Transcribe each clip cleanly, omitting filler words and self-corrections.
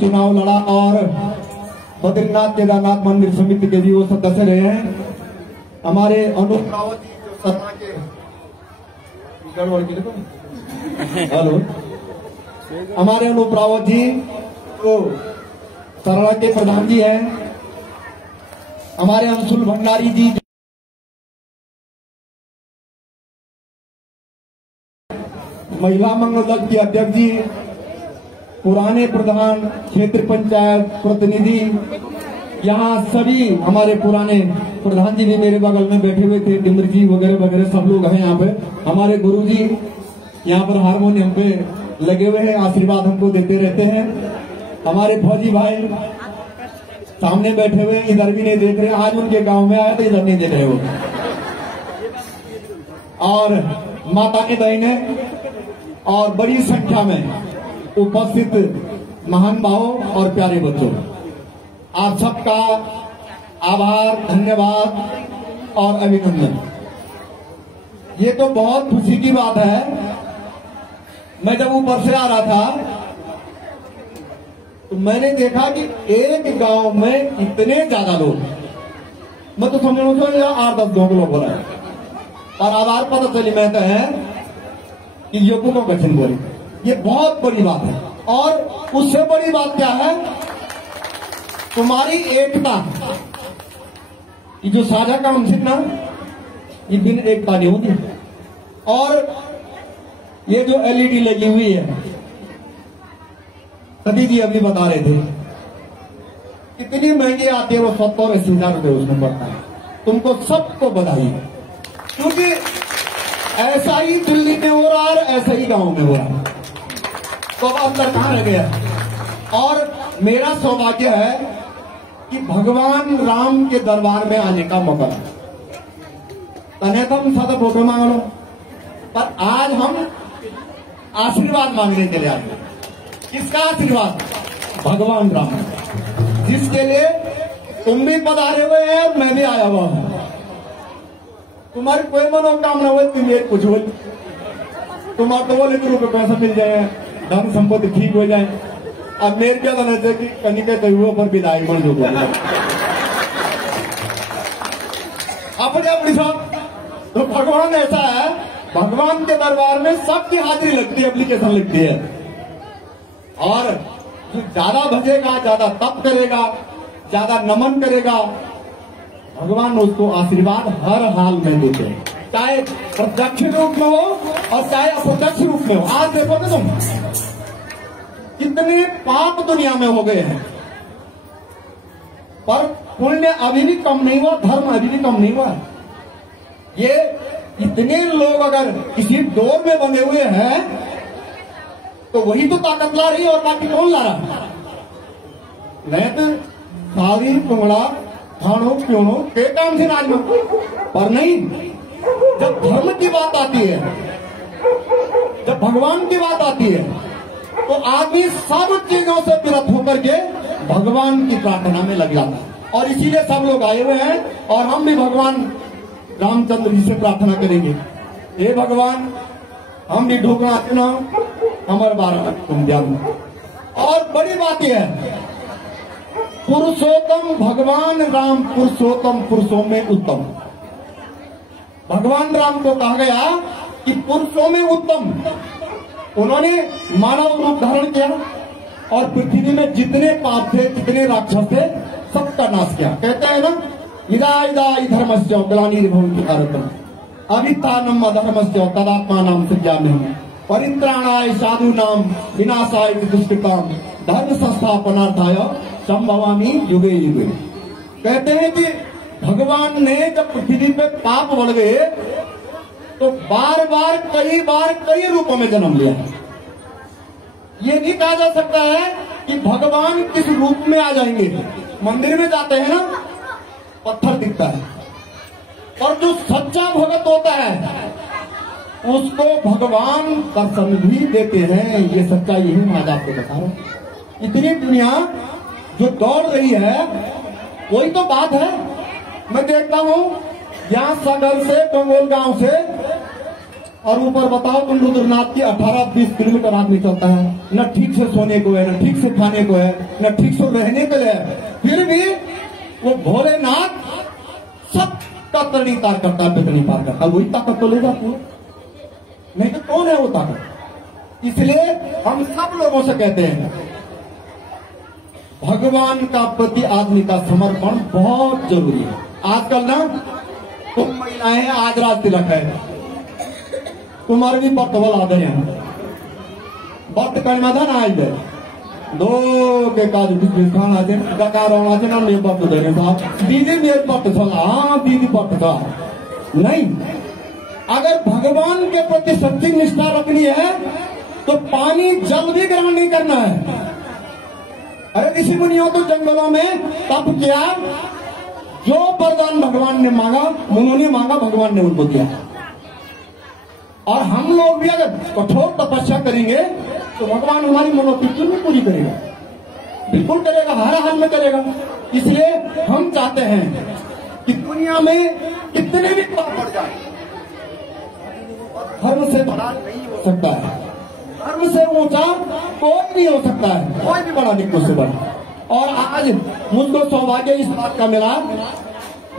चुनाव लड़ा और बद्रीनाथ केदारनाथ मंदिर समिति के भी वो सदस्य रहे हैं। हमारे अनूप रावत जी जो सतना के हेलो हमारे अनूप रावत जी तो सरला के प्रधान जी हैं। हमारे अंशुल भंडारी जी महिला मंगल दल की अध्यक्ष जी, पुराने प्रधान, क्षेत्र पंचायत प्रतिनिधि, यहाँ सभी हमारे पुराने प्रधान जी भी मेरे बगल में बैठे हुए थे, डिमर जी वगैरह वगैरह सब लोग हैं यहाँ पे। हमारे गुरु जी यहाँ पर हारमोनियम पे लगे हुए हैं, आशीर्वाद हमको देते रहते हैं। हमारे फौजी भाई सामने बैठे हुए, इधर भी नहीं देख रहे, आज उनके गांव में आए तो इधर नहीं देख रहे हो। और माता की बहने और बड़ी संख्या में उपस्थित महान भावों और प्यारे बच्चों, आप सबका आभार, धन्यवाद और अभिनंदन। ये तो बहुत खुशी की बात है। मैं जब ऊपर से आ रहा था तो मैंने देखा कि एक गांव में इतने ज्यादा लोग, मैं तो समझ रहा 8-10 लोग हो रहे हैं, और आवाज पता चली मैं तो है कि युवकों को कठिन बोली। ये बहुत बड़ी बात है। और उससे बड़ी बात क्या है, तुम्हारी एकता, ये जो साझा काम थी ना, ये बिन एकता नहीं होती। और ये जो एलईडी लगी हुई है, सती जी अभी बता रहे थे कितनी महंगी आती है, वो 70-80 हजार रुपये उसमें पड़ता है। तुमको सबको बधाई, क्योंकि ऐसा ही दिल्ली में हो रहा है, ऐसा ही गांव में हो रहा है। तो अब अंदर कहां रह गया। और मेरा सौभाग्य है कि भगवान राम के दरबार में आने का मौका है। तने तुम सदा फोटो मांग लो, पर आज हम आशीर्वाद मांगने के लिए आए। किसका आशीर्वाद? भगवान राम, जिसके लिए तुम भी पधारे हुए हैं और मैं भी आया हुआ हूं। तुम्हारी कोई मनोकामना हो तुम्हें कुछ हो, तुम्हारे तो बोले रुपये पैसा मिल जाए, धन संपत्ति ठीक हो जाए। अब मेरे क्या कहना चाहिए कि कहीं के तयुओं पर विदाई बन जो अपने अपनी सब। तो भगवान ऐसा है, भगवान के दरबार में सबकी हाजिरी लगती है, एप्लीकेशन लगती है। और जो ज्यादा भजेगा, ज्यादा तप करेगा, ज्यादा नमन करेगा, भगवान उसको आशीर्वाद हर हाल में देते हैं, चाहे प्रत्यक्ष रूप में हो और चाहे अप्रत्यक्ष रूप में हो। आज देखो ना तुम, कितने पाप दुनिया में हो गए हैं, पर पुण्य अभी भी कम नहीं हुआ, धर्म अभी भी कम नहीं हुआ। ये इतने लोग अगर किसी दौर में बने हुए हैं तो वही तो ताकत ला रही है, और बाकी कौन ला रहा? नहीं तो सारी टुंगड़ा खानो क्यों के काम से राज में, पर नहीं। जब धर्म की बात आती है, जब भगवान की बात आती है, तो आदमी सब चीजों से विरत होकर के भगवान की प्रार्थना में लग जाता है। और इसीलिए सब लोग आए हुए हैं, और हम भी भगवान रामचंद्र जी से प्रार्थना करेंगे, हे भगवान हम भी ढोकना चुना हमारे बारह तुम ध्यान। और बड़ी बात यह है, पुरुषोत्तम भगवान राम, पुरुषोत्तम पुरुषों में उत्तम। भगवान राम को कहा गया कि पुरुषों में उत्तम। उन्होंने मानव रूप धारण किया और पृथ्वी में जितने पाप थे, जितने राक्षस थे, सबका नाश किया। कहता है ना, इदा इदा धर्मस्य ग्लानिर्भवति भारत अभित्थानम अधर्मस्य तदात्मा नाम सृजाम्यहम् परित्राणाय साधूनां विनाशाय दुष्कृतां धर्म संस्थापनार्थाय संभवामि युगे युगे। कहते हैं कि भगवान ने जब पृथ्वी पे पाप बढ़ गए तो बार बार कई रूपों में जन्म लिया। ये नहीं कहा जा सकता है कि भगवान किस रूप में आ जाएंगे। मंदिर में जाते हैं ना, पत्थर दिखता है, और जो सच्चा भगत होता है उसको भगवान दर्शन भी देते हैं। ये सच्चाई ही मैं आज आपको बता रहा हूं। इतनी दुनिया जो दौड़ रही है, वही तो बात है। मैं देखता हूं यहाँ सदर से, डोंगोल गांव से और ऊपर बताओ तुम रुद्रनाथ की 18-20 किलोमीटर आदमी चलता है, न ठीक से सोने को है, न ठीक से खाने को है, न ठीक से रहने के लिए है। फिर भी वो भोलेनाथ सबका तड़ी तार करता है, पितनी पार करता है। वही ताकत तो ले जाती है, नहीं तो कौन है वो ताकत। इसलिए हम सब लोगों से कहते हैं भगवान का प्रति आदमी का समर्पण बहुत जरूरी है। आजकल ना तुम महिलाएं आज रात तिलक है, तुम्हारे भी पट वाला आदर है बट कलमादा ना आई दे दो के काज खान आज डकार आज ना मेरे पट दे साहब दीदी मेरे पट चला। हाँ दीदी पट था नहीं। अगर भगवान के प्रति सच्ची निष्ठा रखनी है तो पानी जल भी ग्रहण नहीं करना है। अरे ऋषि मुनियों तो जंगलों में तप किया, जो वरदान भगवान ने मांगा उन्होंने मांगा, भगवान ने उनको दिया। और हम लोग भी अगर कठोर तपस्या करेंगे तो भगवान हमारी मनोकामना भी पूरी करेगा, बिल्कुल करेगा, हर हाल में करेगा। इसलिए हम चाहते हैं कि दुनिया में कितने भी पाप बढ़ जाए, धर्म से बड़ा नहीं हो सकता है, धर्म से ऊंचा कोई नहीं हो सकता है, कोई भी बड़ा नहीं मुझसे बड़ा। और आज मुझको सौभाग्य इस बात का मिला,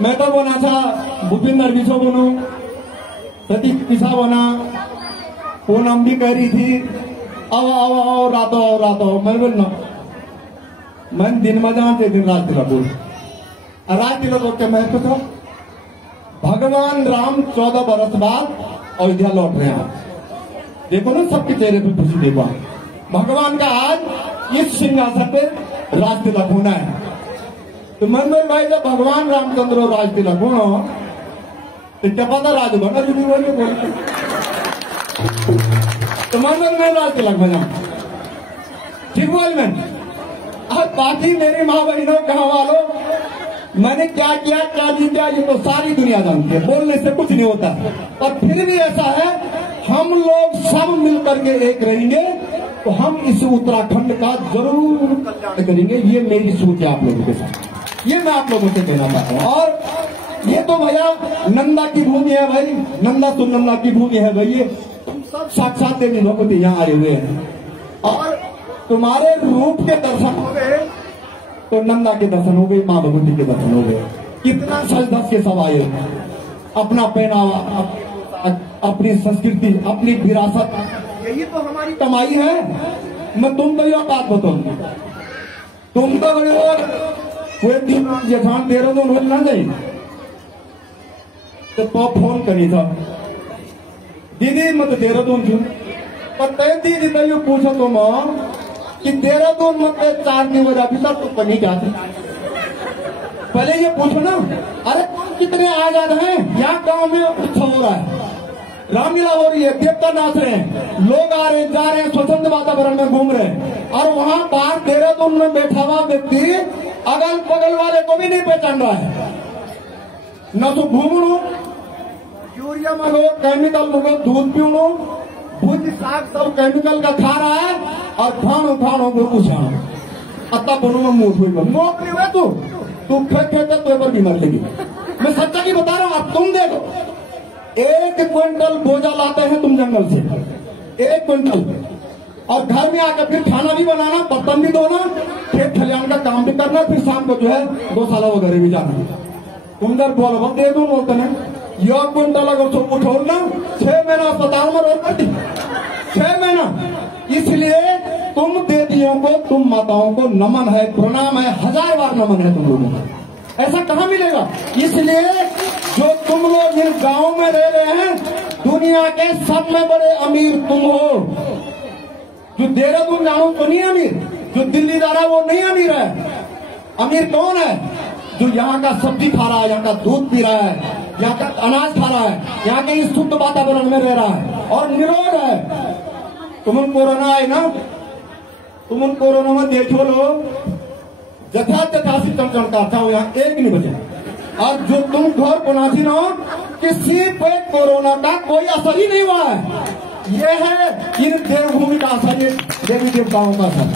मैं तो बना था भूपिंदर विश्व बनो, सतीश पिछा बना, पूनम भी कह रही थी आओ रातो मैं बोलना मैं दिन में जानते दिन रात तिलक बोल रात तिलक के महत्व था। भगवान राम 14 बरस बाद अयोध्या लौट रहे हैं। देखो ना सबके चेहरे पे खुशी देखो। भगवान का आज इस सिंहासन पे राज तिलक होना है। तो मंदिर भाई जब भगवान रामचंद्र राज तिलक होना तो क्या पता राज बना जुड़ी बोल तो मंदिर में राज तिलक बना ठीक बोल मैं। अब बाकी मेरी माँ बहनों गाँव वालों मैंने क्या किया क्या नहीं किया ये तो सारी दुनिया जानती है, बोलने से कुछ नहीं होता। और फिर भी ऐसा है हम लोग सब मिलकर के एक रहेंगे तो हम इस उत्तराखंड का जरूर कल्याण करेंगे। ये मेरी सोच है आप लोगों के साथ, ये मैं आप लोगों से कहना चाहता हूँ। और ये तो भैया नंदा की भूमि है भाई, नंदा सुनंदा की भूमि है भाई। ये तुम सब साक्षात देवी भगवती यहाँ आए हुए हैं और तुम्हारे रूप के दर्शन हो गए तो नंदा के दर्शन हो गए, माँ भगवती के दर्शन हो गए। कितना सज धज के सब आए, अपना पहनावा, अपनी संस्कृति, अपनी विरासत, यही तो हमारी कमाई है। मैं तुम तो यह बात बताऊंगी, तुम तो कोई दिन जेठान तेरह दो रोज ना जाए तो फोन करी था दीदी मत देहरादून छू पर तय दीदी तय पूछो तुम कि देहरादून मत 4 दिन बजे अभी तक तो कहीं जाते पहले ये पूछो ना। अरे तुम कितने आजाद हैं, यहाँ गांव में उत्सव हो रहा है, रामलीला हो रही है, देवता नाच रहे हैं, लोग आ रहे हैं जा रहे हैं, स्वतंत्र वातावरण में घूम रहे हैं। और वहाँ बाहर देहरादून में बैठा हुआ व्यक्ति अगल बगल वाले को भी नहीं पहचान रहा है। न तो घूम लो यूरिया मंगो, केमिकल मंगो, दूध पी लो, भूज साग सब केमिकल का खा रहा है और खानो पूछा अत्ता बोलो में मुंह हुई नौकरी हुए तू खेते तो पर बीमार लगी। मैं सच्चा नहीं बता रहा हूँ। अब तुम देखो 1 क्विंटल बोझा लाते हैं तुम जंगल से, 1 क्विंटल, और घर में आकर फिर खाना भी बनाना, बर्तन भी धोना, खेत खलियान का काम भी करना, फिर शाम को जो है गौशाला वगैरह भी जाना। तुम जब बोलो दे दो बोलते ना यह क्विंटल अगर सब उठोना 6 महीना अस्पताल में रोक 6 महीना। इसलिए तुम देवियों को, तुम माताओं को नमन है, प्रणाम है, 1000 बार नमन है तुम लोगों को। ऐसा कहाँ मिलेगा? इसलिए जो तुम लोग इन गांव में रह रहे हैं, दुनिया के सब में बड़े अमीर तुम हो। जो देहरादून जाओ तो नहीं अमीर, जो दिल्ली जा रहा है वो नहीं अमीर है। अमीर कौन है? जो यहाँ का सब्जी खा रहा है, यहाँ का दूध पी रहा है, यहाँ का अनाज खा रहा है, यहाँ के इस शुद्ध वातावरण में रह रहा है और निरोग है। तुम कोरोना है ना, तुम कोरोना में देखो लो जथासी चमचम काटा हो, यहाँ एक नहीं बचे। और जो तुम घर बनाती ना, किसी पे कोरोना का कोई असर ही नहीं हुआ है। ये है इन देवभूमि का असर, ये देवी देवताओं का असर।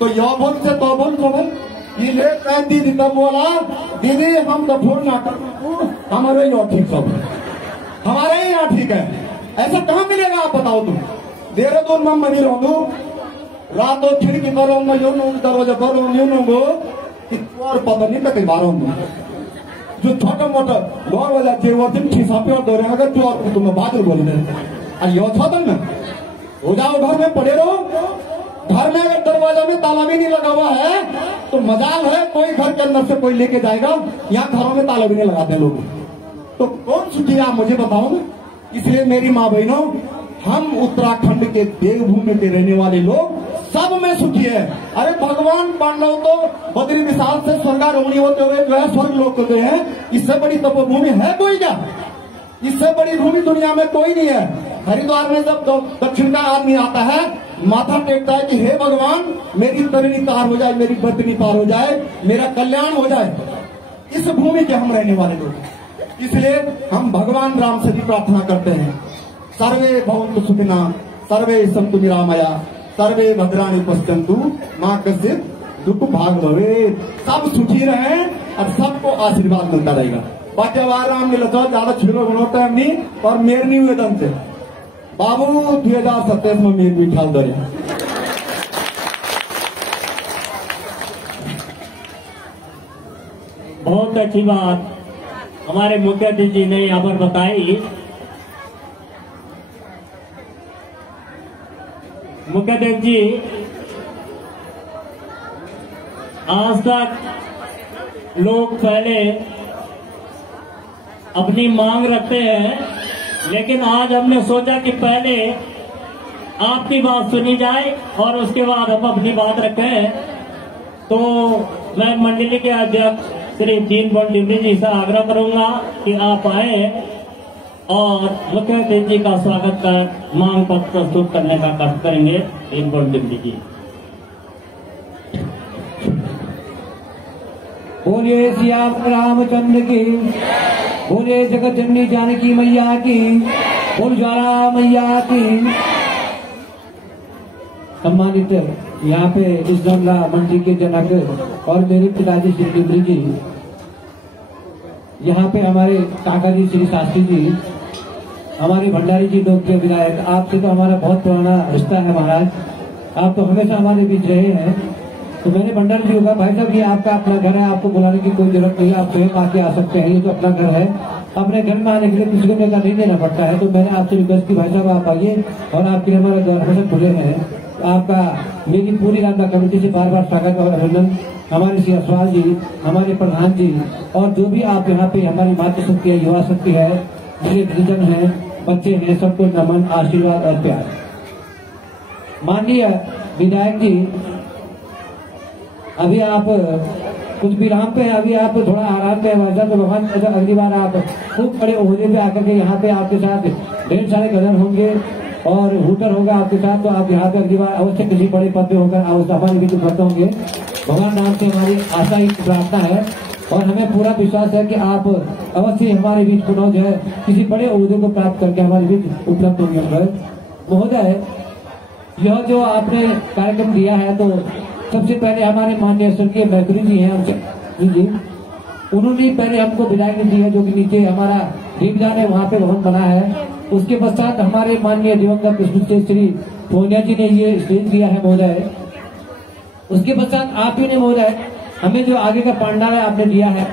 तो यह बोल से तो बोल ये दीदी तब बोला दीदी हम तो फोन ना कर, हमारे यहाँ ठीक सब, हमारे यहाँ ठीक है। ऐसा कहाँ मिलेगा आप बताओ तुम। देहरादून में मनी रहूं रातों खिड़की करो मैं यूं दरवाजा करो यूं गो और पता नहीं कई बार जो छोटा मोटा दौड़ वाला दिन ठिसापे और दौरे अगर तो और तुम्हें बादल बोल रहे और यो था तुम हो जाओ घर में पड़े रहो। घर में अगर दरवाजा में ताला भी नहीं लगा हुआ है तो मजाल है कोई घर के अंदर से कोई लेके जाएगा। यहाँ घरों में ताला भी नहीं लगाते लोग, तो कौन सुखी आप मुझे बताओ ना। इसलिए मेरी माँ बहनों, हम उत्तराखंड के देवभूमि के रहने वाले लोग सब में सुखी है। अरे भगवान पांडव तो बद्री विशाल से स्वर्गारोहणी होते हुए जो है स्वर्ग लोक होते हैं। इससे बड़ी तपोभूमि है कोई क्या? इससे बड़ी भूमि दुनिया में कोई नहीं है। हरिद्वार में जब दक्षिण का आदमी आता है माथा टेकता है कि हे भगवान मेरी तरिणी पार हो जाए, मेरी बर्तनी पार हो जाए, मेरा कल्याण हो जाए। इस भूमि के हम रहने वाले लोग, इसलिए हम भगवान राम से भी प्रार्थना करते हैं। सर्वे भवन्तु सुखिनः, सर्वे सन्तु निरामया, सर्वे भद्राणि पश्यन्तु मां कश्चित् दुख भाग भवेत्। सब सुखी रहे और सबको आशीर्वाद मिलता रहेगा। बाजार राम मिलो तो ज्यादा छिड़ो बनोता है नहीं और मेर नहीं हुए दम से बाबू 2027 में मेर भी ठाल दे। बहुत अच्छी बात हमारे मुख्य अतिथि जी ने यहाँ पर बताई। मुख्य अतिथि जी, आज तक लोग पहले अपनी मांग रखते हैं, लेकिन आज हमने सोचा कि पहले आपकी बात सुनी जाए और उसके बाद हम अपनी बात रखें। तो मैं मंडली के अध्यक्ष श्री दीनबंधु डिमरी जी से आग्रह करूंगा कि आप आए और मुख्य अतिथि जी का स्वागत कर मांग पत्र प्रस्तुत करने का कार्य करेंगे। दीनबंधु डिमरी जी। बोलिए श्याम रामचंद्र की, बोले जगत जननी जानकी मैया की, बोल ज्वाला मैया की। सम्मानित यहाँ पे इस जंगला मंडी के जनक और मेरे पिताजी श्री डिमरी जी, यहाँ पे हमारे काका जी श्री शास्त्री जी, हमारे भंडारी जी लोकप्रिय विधायक, आपसे तो हमारा बहुत पुराना रिश्ता है महाराज। आप तो हमेशा हमारे बीच रहे हैं। तो मैंने भंडारी जी को कहा भाई साहब ये आपका अपना घर है, आपको बुलाने की कोई जरूरत नहीं है, आप स्वयं आके आ सकते हैं, ये तो अपना घर है। अपने घर में आने के लिए किसी को पैसा नहीं देना पड़ता है। तो मैंने आपसे रिक्वेस्ट की भाई साहब आप आइए और आपके लिए हमारे द्वार हमेशा खुले हैं। आपका मेरी पूरी रामदा कमेटी से बार बार स्वागत और अभिनंदन। हमारे श्री असवाल जी, हमारे प्रधान जी और जो भी आप यहाँ पे हमारी मातृशक्ति है, युवा शक्ति है, मेरे गुरुजन है, बच्चे हैं, सबको नमन, आशीर्वाद और प्यार। माननीय विधायक जी, अभी आप कुछ विराम पे, अभी आप थोड़ा आराम पे वजह तो भगवान अगली बार आप खूब बड़े ओहदे पे आकर के यहाँ पे आपके साथ ढेर सारे कदम होंगे और हूटर होगा आपके साथ। तो आप यहाँ पे अगली बार अवश्य किसी बड़े पद पे होकर हमारे बीच उपलब्ध होंगे। भगवान नाम से हमारी आशा ही प्रार्थना है और हमें पूरा विश्वास है कि आप अवश्य हमारे बीच पुनः जो है किसी बड़े ओहदे को प्राप्त करके हमारे बीच उपलब्ध होंगे। महोदय, यह जो आपने कार्यक्रम दिया है, तो सबसे पहले हमारे माननीय स्वर्गीय मैत्री जी हैं जी, उन्होंने पहले हमको विदाई दी है, जो कि नीचे हमारा देवदान है वहाँ पे भवन बना है। उसके पश्चात हमारे माननीय दिवंगत कृष्ण श्री पूनिया जी ने ये स्टेज दिया है महोदय। उसके पश्चात आप ही ने महोदय हमें जो आगे का पांडाल आपने दिया है,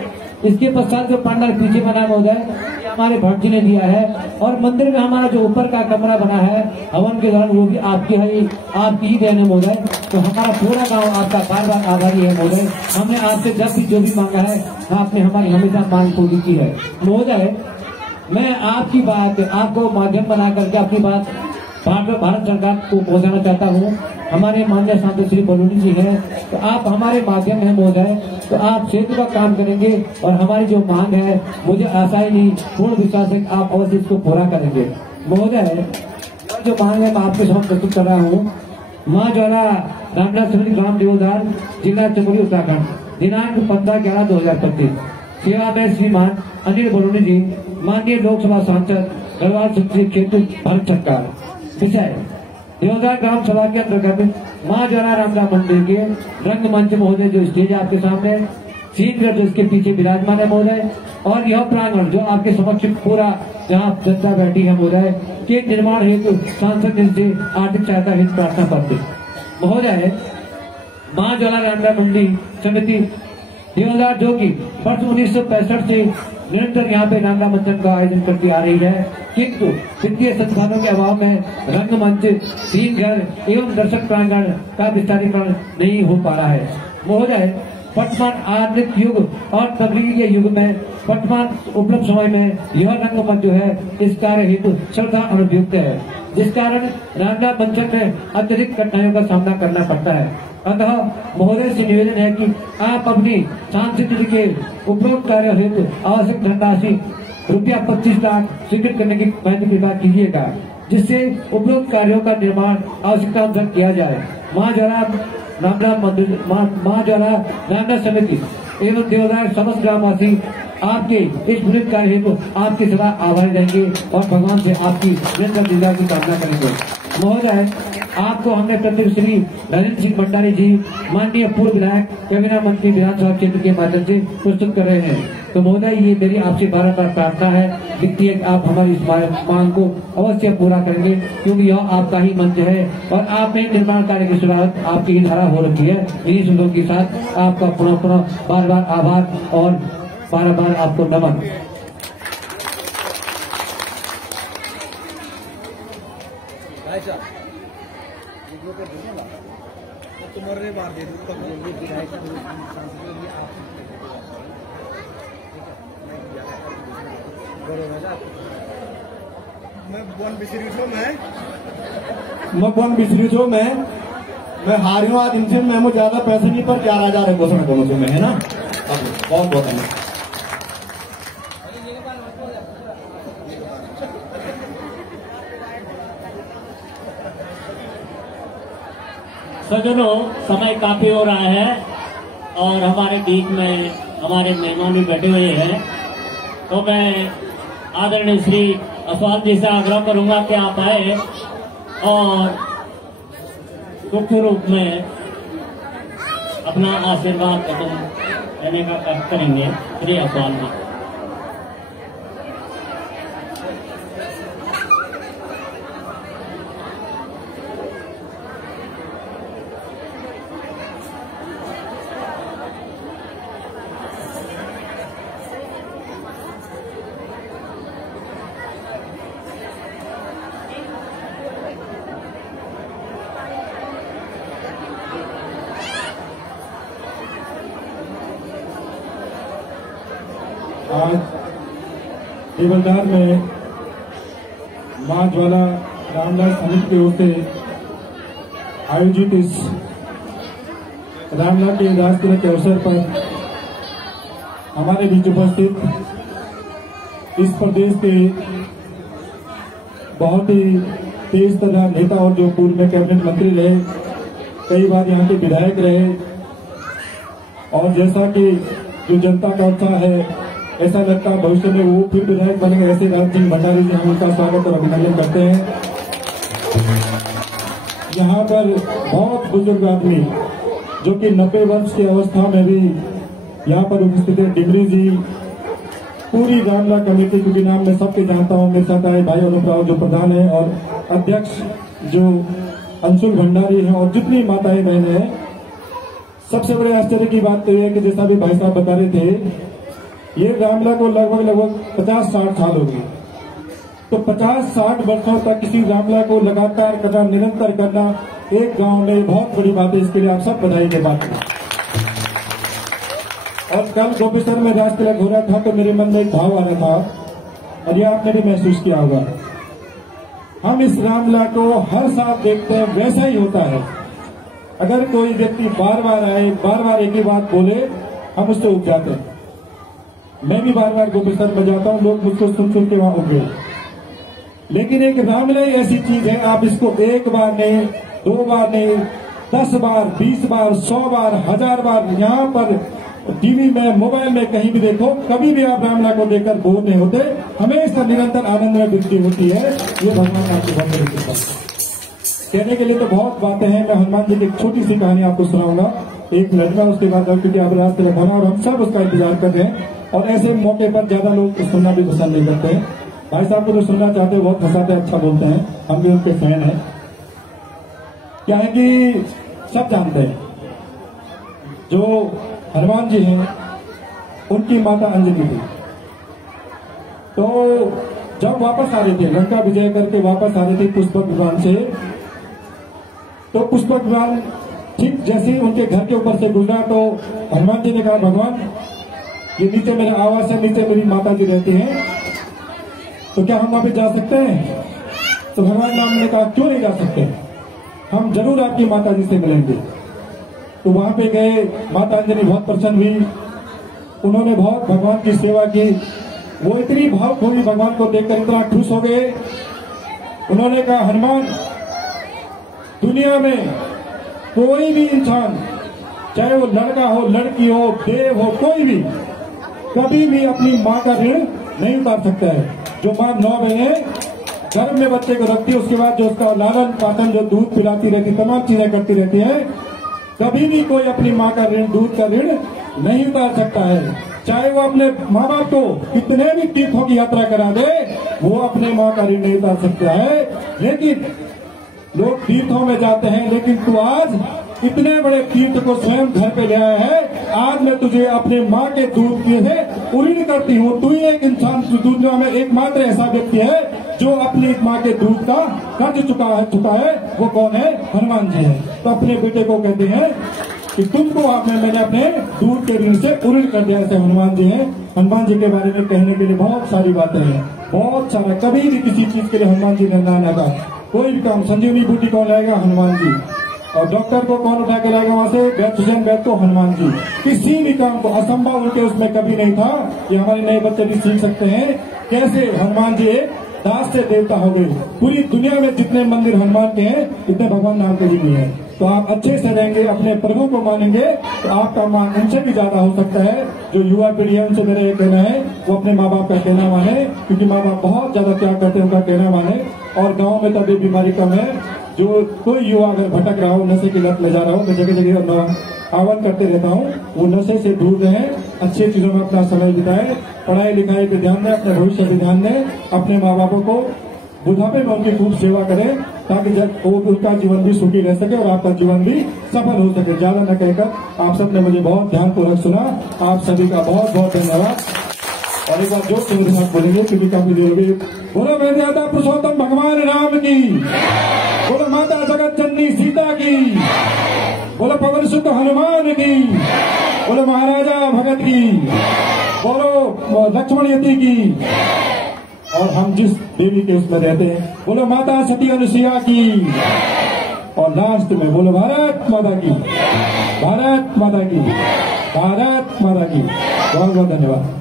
इसके पश्चात जो पांडाल पीछे बना महोदय हमारे भट्ट जी ने दिया है। और मंदिर में हमारा जो ऊपर का कमरा बना है हवन के दौरान, वो भी आपकी है, आपकी ही देन है महोदय। तो हमारा पूरा गांव आपका बार बार आभारी है महोदय। हमने आपसे जब भी जो भी मांगा है आपने हमारी हमेशा मांग पूरी की है महोदय। मैं आपकी बात आपको माध्यम बना करके अपनी बात भारत सरकार को पहुंचाना चाहता हूं। हमारे माननीय सांसद श्री बलूनी जी हैं, तो आप हमारे माध्यम है महोदय, तो आप सेतु का काम करेंगे और हमारी जो मांग है, मुझे आशा ही नहीं पूर्ण विश्वास है कि आप अवश्य इसको पूरा करेंगे महोदय। जो मांग है मैं आपके सामने प्रस्तुत कर रहा हूँ। माँ ज्वाला रामदास समिति ग्राम देवदार, जिला चमोली, उत्तराखंड, दिनांक 15/11/2025। सेवा में श्रीमान अनिल बलूनी जी, माननीय लोकसभा सांसद गढ़वाल संसदीय क्षेत्र भारत सरकार। विषय देवदार ग्राम सभा के अंतर्गत माँ ज्वाला रामदा मंदिर के रंगमंच महोदय जो स्टेज आपके सामने, सीनगढ़ जो इसके पीछे विराजमान है महोदय, और यह प्रांगण जो आपके समक्ष पूरा जहाँ जनता बैठी है महोदय के निर्माण हेतु सांसद जी से आर्थिक सहायता हेतु प्रार्थना पत्र महोदय मां ज्वाला रामला मंडी समिति देवदार जो की वर्ष 1965 से निरंतर यहाँ पे रामला मंचन का आयोजन करती आ रही है, किंतु वित्तीय संसाधनों के अभाव में रंगमंच, सीनघर एवं दर्शक प्रांगण का विस्तारीकरण नहीं हो पा रहा है महोदय। वर्तमान आधुनिक युग और तकनीकी के युग में वर्तमान उपलब्ध समय में यह रंगमंच जो है इस कार्य हेतु श्रद्धा अनुपयुक्त है, जिस कारण रामला मंचन में अत्यधिक कठिनाइयों का सामना करना पड़ता है। अतः महोदय से निवेदन है कि आप अपनी सांसद निधि के उपरोक्त कार्य हेतु आवश्यक धनराशि ₹25 लाख स्वीकृत करने की कृपा कीजिएगा, जिससे उपरोक्त कार्यों का निर्माण आवश्यकतानुसार किया जाए। मां ज्वाला रामला समिति एवं देवदार समस्त ग्रामवासी आपके इस पुनीत कार्य हेतु आपकी सदा आभारी रहेंगे और भगवान से आपकी निरंतर दीदा की कामना करेंगे महोदय। आपको हमने प्रतिनिधि श्री राजेंद्र सिंह भंडारी जी माननीय पूर्व विधायक कैबिनेट मंत्री विधानसभा क्षेत्र के माध्यम से प्रस्तुत कर रहे हैं। तो महोदय ये मेरी आपसे बार-बार प्रार्थना है वित्तीय आप हमारी इस मांग को अवश्य पूरा करेंगे, क्योंकि यह आपका ही मंच है और आप में निर्माण कार्य की शुरुआत आपकी ही धारा हो रखी है। इन्हीं शब्दों के साथ आपका पुनः बार-बार आभार और बार-बार आपको नमन। तुम्हारे बार दे दूँ मैं वन बिसरी छो मैं हारियों आज इनसे मैं मुझे ज्यादा पैसे नहीं पर 11,000 है घोषणा दोनों से मैं है ना। बहुत बहुत है सज्जनों, समय काफी हो रहा है और हमारे बीच में हमारे मेहमान भी बैठे हुए हैं, तो मैं आदरणीय श्री असवाल जी से आग्रह करूंगा कि आप आए और मुख्य रूप में अपना आशीर्वाद देने का करेंगे। श्री असवाल जी। आज देवलदार में मां ज्वाला रामला समिति की ओर से आयोजित इस रामला के राजदिन के अवसर पर हमारे बीच उपस्थित इस प्रदेश के बहुत ही तेज तर्रार नेता और जो पूर्व में कैबिनेट मंत्री रहे, कई बार यहाँ के विधायक रहे, और जैसा कि जो जनता का उत्साह है ऐसा लगता है भविष्य में वो फिर विधायक बनेंगे, ऐसे राजेंद्र सिंह भंडारी जी हम उनका स्वागत और अभिनंदन करते हैं। यहाँ पर बहुत बुजुर्ग आदमी जो कि 90 वर्ष की अवस्था में भी यहाँ पर उपस्थित है, डिमरी जी, पूरी रामला कमेटी क्योंकि नाम मैं सबके जानता हूँ, मेरे साथ आए भाई अनुप राव जो प्रधान है और अध्यक्ष जो अंशुल भंडारी हैं और जितनी माताएं बहनें हैं। सबसे बड़े आश्चर्य की बात तो यह है कि जैसा भी भाई साहब बता रहे थे, ये रामला को लगभग 50-60 साल हो गए। तो 50-60 वर्षों तक किसी रामला को लगातार करना, निरंतर करना एक गांव में बहुत बड़ी बात है। इसके लिए आप सब बधाई के बात करें। और कल गोपेश्वर में राज तिलक हो रहा था तो मेरे मन में एक भाव आ रहा था और ये आपने भी महसूस किया होगा। हम इस रामला को हर साल देखते हैं, वैसा ही होता है। अगर कोई व्यक्ति बार बार आए, बार बार एक ही बात बोले, हम उससे उठ जाते हैं। मैं भी बार बार गोपेश्वर में जाता हूँ, लोग मुझको सुन सुन के वहां उठ गए। लेकिन एक रामला ऐसी चीज है, आप इसको एक बार नहीं, 2 बार नहीं, 10 बार, 20 बार, 100 बार, 1000 बार यहाँ पर टीवी में, मोबाइल में कहीं भी देखो, कभी भी आप रामला को देखकर बोर नहीं होते, हमेशा निरंतर आनंद में वृद्धि होती है। ये भगवान आपकी बहुत बड़ी कृपा है। कहने के लिए तो बहुत बातें हैं। मैं हनुमान जी की एक छोटी सी कहानी आपको सुनाऊंगा। 1 मिनट में, उसके बाद क्योंकि अब रात तिलक होना और हम सब उसका इंतजार कर रहे हैं। और ऐसे मौके पर ज्यादा लोग सुनना भी पसंद नहीं करते हैं। भाई साहब को जो सुनना चाहते हैं बहुत हंसाते हैं, अच्छा बोलते हैं, हम भी उनके फैन हैं। क्या है कि सब जानते हैं जो हनुमान जी हैं उनकी माता अंजलि थी। तो जब वापस आ रही थी, लंका विजय करके वापस आ रही थी पुष्पक विमान से, तो पुष्पक विमान ठीक जैसे उनके घर के ऊपर से गुजरा तो हनुमान जी ने कहा, भगवान ये नीचे मेरे आवास है, नीचे मेरी माता जी रहती हैं, तो क्या हम वहां पे जा सकते हैं? तो भगवान राम ने कहा, क्यों नहीं जा सकते, हम जरूर आपकी माता जी से मिलेंगे। तो वहां पे गए, माता अंजलि बहुत प्रसन्न हुई, उन्होंने बहुत भगवान की सेवा की। वो इतनी भावुक हुई, भगवान को देखकर इतना खुश हो गए। उन्होंने कहा, हनुमान, दुनिया में कोई भी इंसान, चाहे वो लड़का हो, लड़की हो, देव हो, कोई भी कभी भी अपनी माँ का ऋण नहीं उतार सकता है। जो माँ 9 महीने गर्भ में बच्चे को रखती है, उसके बाद जो उसका लालन पालन, जो दूध पिलाती रहती, तमाम चीजें करती रहती है, कभी भी कोई अपनी माँ का ऋण, दूध का ऋण नहीं उतार सकता है। चाहे वो अपने माँ बाप को कितने भी तीर्थों की यात्रा करा दे, वो अपने माँ का ऋण नहीं उतार सकता है। लेकिन लोग तीर्थों में जाते हैं, लेकिन तू आज इतने बड़े तीर्थ को स्वयं घर पे ले आया है। आज मैं तुझे अपने माँ के दूध की है ऋण करती हूँ। तू ही एक इंसान दुनिया में एकमात्र ऐसा व्यक्ति है जो अपनी माँ के दूध का कर्ज चुका है। वो कौन है? हनुमान जी है। तो अपने बेटे को कहते हैं कि तुमको मैंने अपने दूध के ऋण से ऋण कर दिया। ऐसे हनुमान जी हैं। हनुमान जी के बारे में कहने के लिए बहुत सारी बातें हैं, बहुत सारा। कभी भी किसी चीज के लिए हनुमान जी ने ना लगा। कोई भी काम, संजीवनी बूटी कौन लाएगा? हनुमान जी। और डॉक्टर को कौन उठा के लाएगा वहां से? वैद्य को हनुमान जी। किसी भी काम को असंभव उनके उसमें कभी नहीं था। ये हमारे नए बच्चे भी सीख सकते हैं कैसे हनुमान जी एक दास से देवता हो गए। पूरी दुनिया में जितने मंदिर हनुमान के हैं उतने भगवान राम के भी नहीं है। तो आप अच्छे से रहेंगे, अपने प्रभु को मानेंगे तो आपका मान उनसे भी ज्यादा हो सकता है। जो युवा पीढ़ी है उनसे मेरा ये कहना है, वो अपने माँ बाप का कहना माने, क्योंकि माँ बाप बहुत ज्यादा त्याग करते हैं, उनका कहना माने। और गाँव में तब ये बीमारी कम है। जो कोई युवा अगर भटक रहा हो, नशे की लत ले जा रहा हो, मैं जगह जगह आह्वान करते रहता हूँ, वो नशे से दूर रहें, अच्छी चीजों में अपना समय बिताएं, पढ़ाई लिखाई पे ध्यान दें, अपने भविष्य पे ध्यान दें, अपने माँ बापों को बुढ़ापे में उनकी खूब सेवा करें, ताकि जब वो उनका जीवन भी सुखी रह सके और आपका जीवन भी सफल हो सके। ज्यादा न कहकर आप सबने मुझे बहुत ध्यानपूर्वक सुना। आप सभी का बहुत बहुत धन्यवाद। और एक बार जोर से मेरे साथ बोलेंगे क्योंकि काफी देर भी। बोलो वेदांता पुरुषोत्तम भगवान राम की, बोलो माता जगत जननी सीता की, बोलो पवन सुत हनुमान की, बोलो महाराजा भगत की, बोलो लक्ष्मण यति की। और हम जिस देवी के उसमें रहते हैं, बोलो माता सती अनुसुईया की। और लास्ट में बोलो भारत माता की, भारत माता की, भारत माता की। बहुत बहुत धन्यवाद।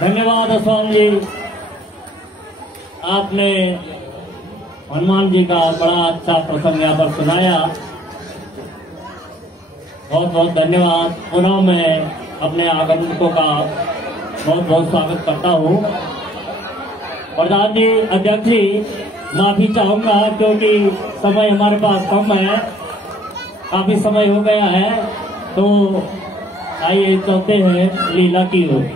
धन्यवाद स्वामी जी, आपने हनुमान जी का बड़ा अच्छा प्रसंग यहाँ पर सुनाया। बहुत बहुत धन्यवाद। पुनः मैं अपने आगंतुकों का बहुत बहुत स्वागत करता हूँ। प्रधान जी, अध्यक्ष जी, माफी चाहूंगा क्योंकि समय हमारे पास कम है, काफी समय हो गया है। तो आइए चलते हैं लीला की ओर।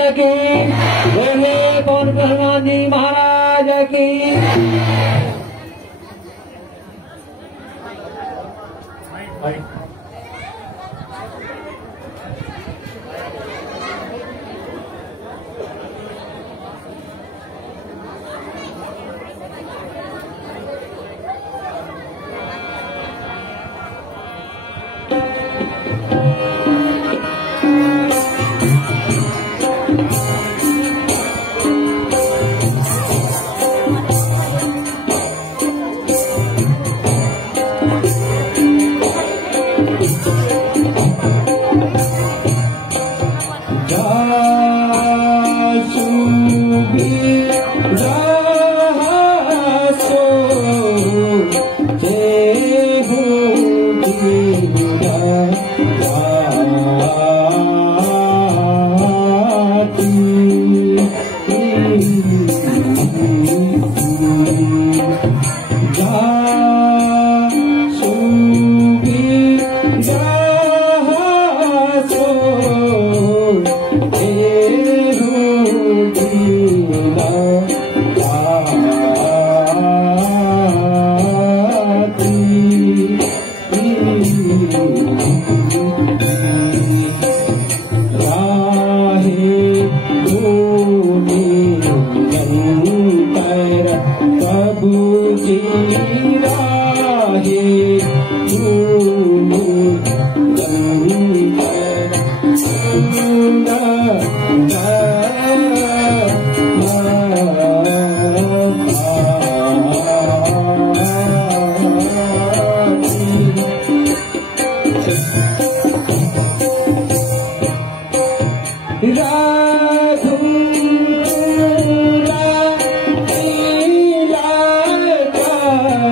चंद की, बोले पवन हनुमान जी महाराज की।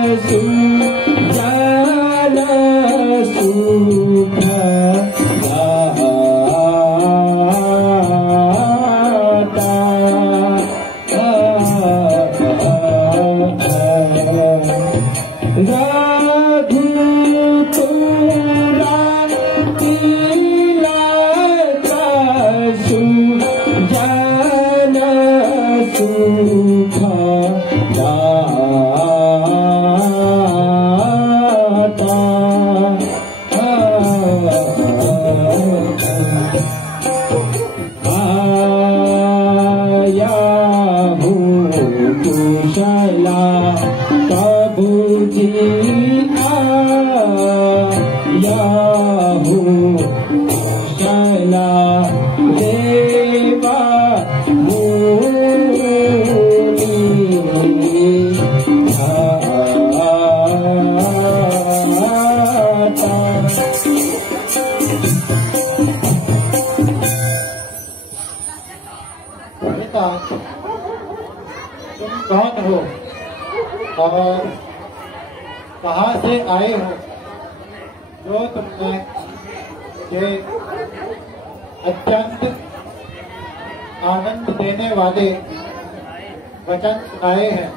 तुम कौन हो और कहाँ से आए हो जो तुमने मुझे अत्यंत आनंद देने वाले वचन सुनाए हैं।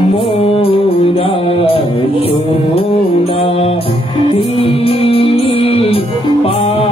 मोरा सोना पानी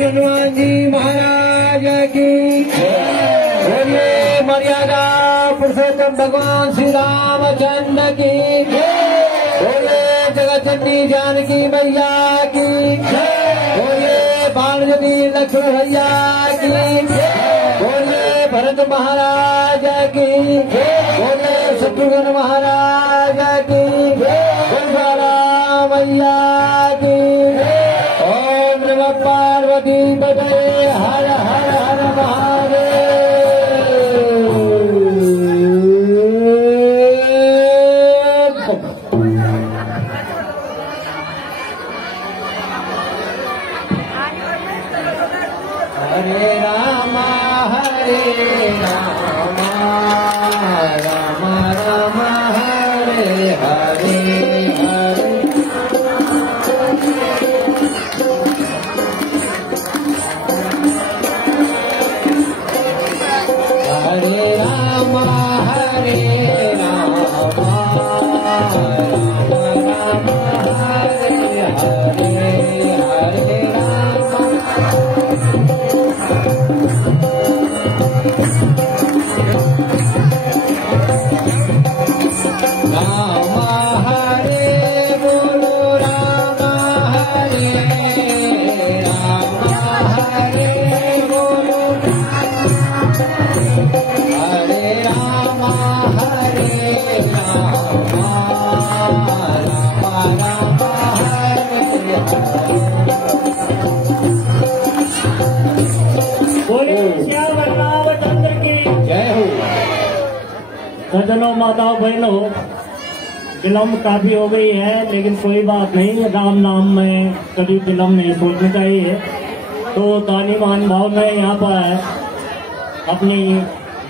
हनुमान जी महाराज की बोलिए, मर्यादा पुरुषोत्तम भगवान श्री रामचंद्र की बोले, जगतजननी जानकी मैया की बोले, बाणजनी लक्ष्मण भैया की बोले, भरत महाराज की बोले, शत्रुघ्न महाराज की बोले, मैया की। ओम नमः पार्वती पते, हर हर हर महादेव। हरे राम राम राम हरे हरे हरे। हरे राम हरे राम हरे हरे हरे राम। राम हरे बोलो, राम हरे बोलो, हरे राम हरे राम राम हरे बोले श्याम रामचंद्र की जय हो। सज्जनों, माताओं, बहनों, विलम्ब काफी हो गई है, लेकिन कोई बात नहीं। राम नाम में कभी विलम्ब नहीं सोचना चाहिए। तो दानी मान भाव में यहाँ पर अपनी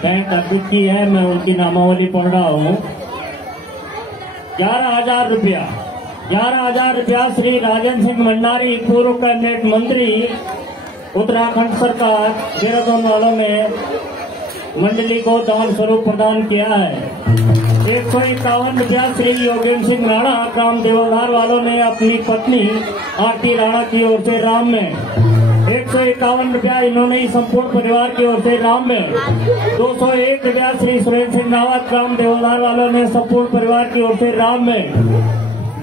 बैंक अर्पित की है, मैं उनकी नामावली पढ़ रहा हूँ 11,000 रुपया। 11,000 रुपया श्री राजेंद्र सिंह भंडारी, पूर्व कैबिनेट मंत्री, उत्तराखंड सरकार, देहरादून वालों ने मंडली को दान स्वरूप प्रदान किया है। 151 रुपया श्री योगेंद्र सिंह राणा, ग्राम देवधार वालों ने अपनी पत्नी आरती राणा की ओर से राम में। 151 रुपया इन्होंने संपूर्ण परिवार की ओर से राम में। 201 रुपया श्री सुरेंद्र सिंह रावत, ग्राम देवधार वालों ने संपूर्ण परिवार की ओर से राम में।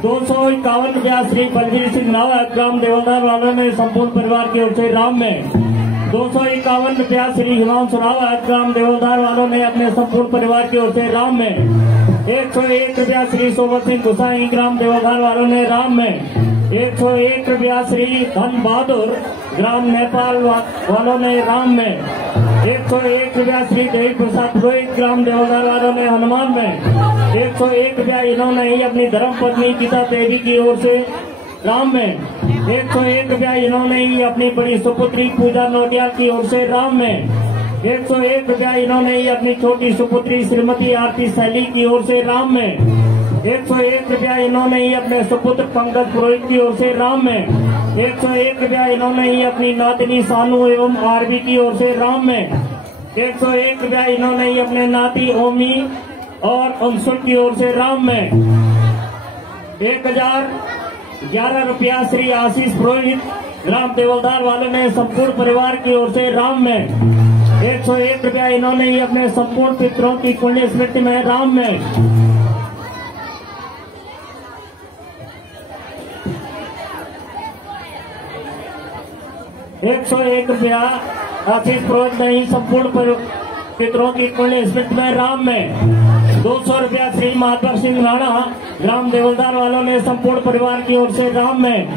251 रुपया श्री बलवीर सिंह रावत, ग्राम देवधार वालों ने संपूर्ण परिवार की ओर से राम में। 251 रुपया श्री हिमांशु रावत, ग्राम देवधार वालों ने अपने संपूर्ण परिवार की ओर से राम में। 101 रुपया श्री सोबत सिंह गुसाई, ग्राम देवधार वालों ने राम में। 101 रुपया श्री धन बहादुर, ग्राम नेपाल वालों ने राम में। 101 रुपया श्री देवी प्रसाद पुरोहित, ग्राम देवधार वालों ने हनुमान में। 101 रुपया इन्होंने ही अपनी धर्म पत्नी गीता देवी की ओर से राम में। 101 रुपया इन्होंने ही अपनी बड़ी सुपुत्री पूजा नोटियाल की ओर से राम में। 101 रुपया इन्होंने ही अपनी छोटी सुपुत्री श्रीमती आरती सैली की ओर से राम में। 101 रुपया इन्होंने ही अपने सुपुत्र पंकज पुरोहित की ओर से राम में। 101 रुपया इन्होंने ही अपनी नातिनी सानू एवं आरबी की ओर से राम में। 101 रुपया इन्होंने ही अपने नाती ओमी और अंशुल की ओर से राम में। 1011 रुपया श्री आशीष पुरोहित, ग्राम देवलदार वालों ने संपूर्ण परिवार की ओर से राम में। 101 रुपया इन्होंने ही अपने संपूर्ण पितरों की पुण्य स्मृति में राम में। 101 रुपया आशीष पुरोहित ने ही संपूर्ण पितरों की पुण्य स्मृति में राम में। 200 रुपया श्री माधव सिंह राणा, ग्राम देवलदार वालों ने संपूर्ण परिवार की ओर से राम में।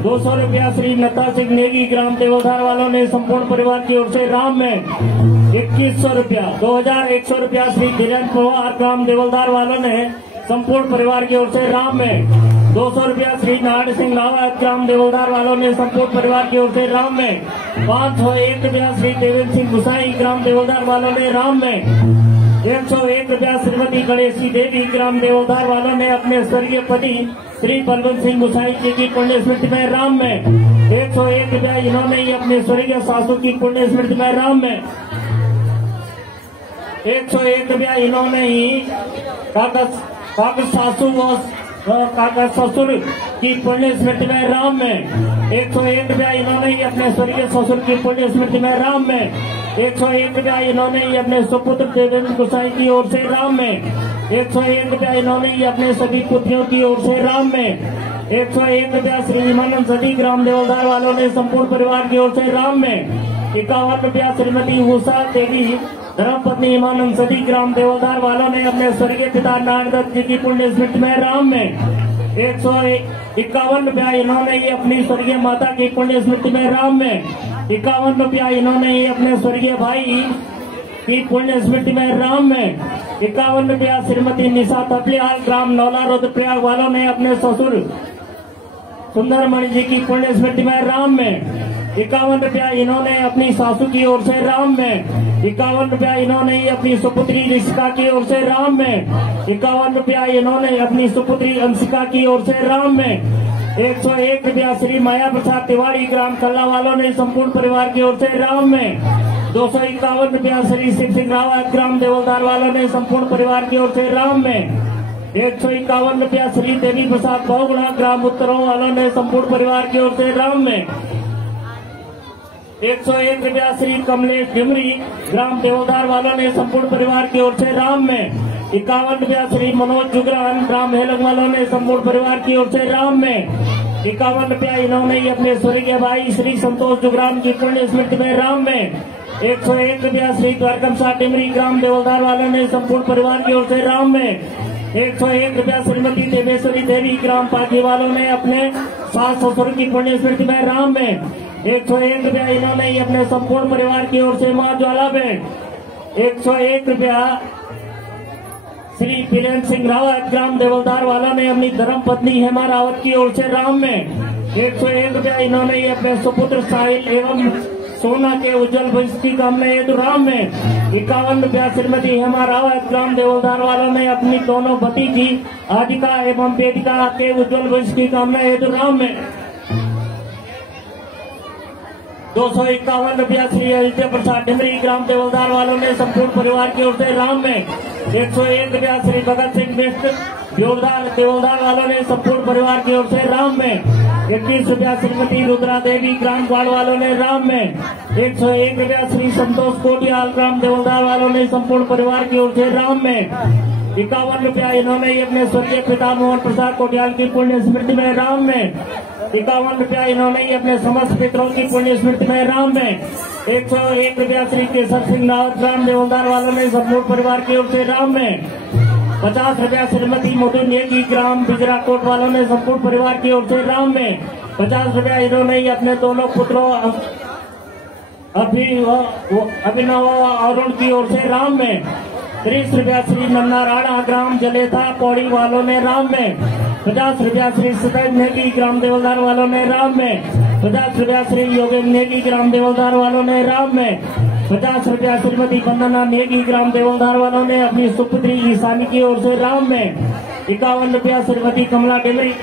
200 रुपया श्री लता सिंह नेगी, ग्राम देवलदार वालों ने संपूर्ण परिवार की ओर से राम में। 2100 रुपया 2100 रुपया श्री धीरेन्द्र पवार, ग्राम देवलदार वालों ने संपूर्ण परिवार की ओर से राम में। 200 रुपया श्री नारायण सिंह रावत, ग्राम देवलदार वालों ने संपूर्ण परिवार की ओर से राम में। 501 रुपया श्री देवेंद्र सिंह गुसाई, ग्राम देवलदार वालों ने राम में। 101 रुपया श्रीमती गणेशी देवी, ग्राम देवलदार वालों ने अपने स्वर्गीय पति श्री बलवंत सिंह गुसाई जी की पुण्य स्मृति में राम में। 101 रुपया इन्होंने ही अपने स्वर्गीय सासू की पुण्य स्मृति में राम में। 101 रुपया इन्होंने ही काका सासू व काका ससुर की पुण्य स्मृति में राम में। 101 रुपया इन्होंने ही अपने स्वर्गीय ससुर की पुण्य स्मृति में राम में। 101 रुपया इन्होंने ही अपने सुपुत्र देवेंद्र गुसाई की ओर से राम में। 101 रुपया इन्होंने ही अपने सभी पुत्रियों की ओर से राम में। 101 रुपया श्री हिमानंद सदी, ग्राम देवलदार वालों ने संपूर्ण परिवार की ओर से राम में। 51 रुपया श्रीमती उषा देवी, धर्मपत्नी हिमानंद सदी, ग्राम देवलदार वालों ने अपने स्वर्गीय पिता नारायण दत्त जी की पुण्य स्मृति में राम में। 151 रुपया इन्होंने ही अपनी स्वर्गीय माता की पुण्य स्मृति में राम में। 51 रुपया इन्होंने ही अपने स्वर्गीय भाई की पुण्य स्मृति में राम में। 51 रुपया श्रीमती निशा तपलियाल, ग्राम नौला रुद्रप्रयाग वालों ने अपने ससुर सुंदरमणि जी की पुण्य स्मृति में राम में। 51 रुपया इन्होंने अपनी सासू की ओर से राम में। 51 रुपया इन्होंने ही अपनी सुपुत्री ऋषिका की ओर से राम में। 51 रुपया इन्होंने अपनी सुपुत्री अंशिका की ओर से राम में। 101 रुपया श्री माया प्रसाद तिवारी, ग्राम कल्ला वालों ने संपूर्ण परिवार की ओर से राम में। 251 रुपया श्री शिव सिंह रावत, ग्राम देवलदार वालों ने संपूर्ण परिवार की ओर से राम में। 151 रुपया श्री देवी प्रसाद बहुगुणा, ग्राम उत्तरों वालों ने संपूर्ण परिवार की ओर से राम में। 101 रुपया श्री कमलेश डिमरी, ग्राम देवलदार वालों ने संपूर्ण परिवार की ओर से राम में। 51 रुपया श्री मनोज जुगरान, ग्राम हेलंग वालों ने संपूर्ण परिवार की ओर से राम में। 51 रुपया इन्होंने ही अपने स्वर्गीय भाई श्री संतोष जुगरान की पुण्य स्मृति में राम में। 101 रुपया श्री द्वारकम शाह डिमरी, ग्राम देवलदार वालों ने संपूर्ण परिवार की ओर से राम में। 101 रुपया श्रीमती देवेश्वरी देवी, ग्राम पाठी वालों ने अपने सास ससुर की पुण्य स्मृति में राम में। 101 रुपया इन्होंने ही अपने संपूर्ण परिवार की ओर से मां ज्वाला में। 101 रुपया श्री बीरेन्द्र सिंह रावत, ग्राम देवलदार वालों ने अपनी धर्म पत्नी हेमा रावत की ओर से राम में। 101 रुपया इन्होंने ही अपने सुपुत्र साहिल एवं सोना के उज्जवल भविष्य की कामना हेतु राम में 51 रुपया श्रीमती हेमा रावत ग्राम देवलधार वालों ने अपनी दोनों भतीजी आदिका एवं बेदिका के उज्जवल भविष्य की कामना हेतु राम में 251 रुपया श्री अयोध्या प्रसाद डिमरी ग्राम देवलधार वालों ने संपूर्ण परिवार की ओर से राम में 101 रुपया श्री भगत सिंह मिश्र देवलधार वालों ने संपूर्ण परिवार की ओर से राम में 21 रुपया श्रीमती रुद्रा देवी ग्राम ग्वाड़ वालों ने राम में 101 रुपया श्री संतोष कोटियाल ग्राम देवलधार वालों ने संपूर्ण परिवार की ओर से राम में 51 रुपया इन्होंने अपने स्वर्गीय पिता मोहन प्रसाद कोटियाल की पुण्य स्मृति में राम में 51 रुपया इन्होंने अपने समस्त पितरों की पुण्य स्मृति में राम में 101 रुपया श्री केसर सिंह रावत ग्राम देवलधार वालों ने संपूर्ण परिवार की ओर से राम में 50 रुपया श्रीमती मधु नेगी ग्राम बिजरा कोट वालों ने संपूर्ण परिवार की ओर से राम में 50 रुपया इन्होंने अपने दोनों पुत्रों अभिनव अरुण की ओर से राम में 30 रुपया श्री नन्ना राणा ग्राम जलेथा पौड़ी वालों ने राम में 50 रुपया श्री सदैव नेगी ग्राम देवलधार वालों ने राम में 50 रुपया श्री योगेश नेगी ग्राम देवलधार वालों ने राम में 50 रुपया श्रीमती वंदना नेगी ग्राम देवलधार वालों ने अपनी सुपुत्री ईशानी की ओर से राम में 51 रुपया श्रीमती कमला डेमरी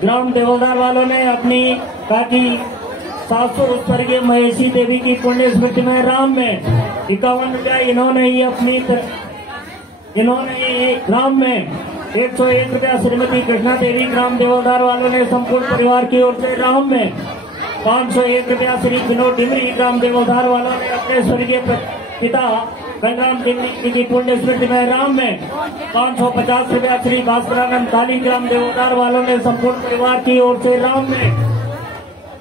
ग्राम देवलधार वालों ने अपनी काकी सासू स्वर्गीय महेशी देवी की पुण्य स्मृति में राम में 51 रुपया इन्होंने राम में 101 रुपया श्रीमती कृष्णा देवी ग्राम देवलधार वालों ने संपूर्ण परिवार की ओर से राम में 501 रुपया श्री विनोद डिमरी ग्राम देवलधार वालों ने अपने स्वर्गीय पिता बलराम डिमरी की पुण्य स्मृति में राम में 550 रुपया श्री भास्करानंद काली ग्राम देवलधार वालों ने संपूर्ण परिवार की ओर से राम में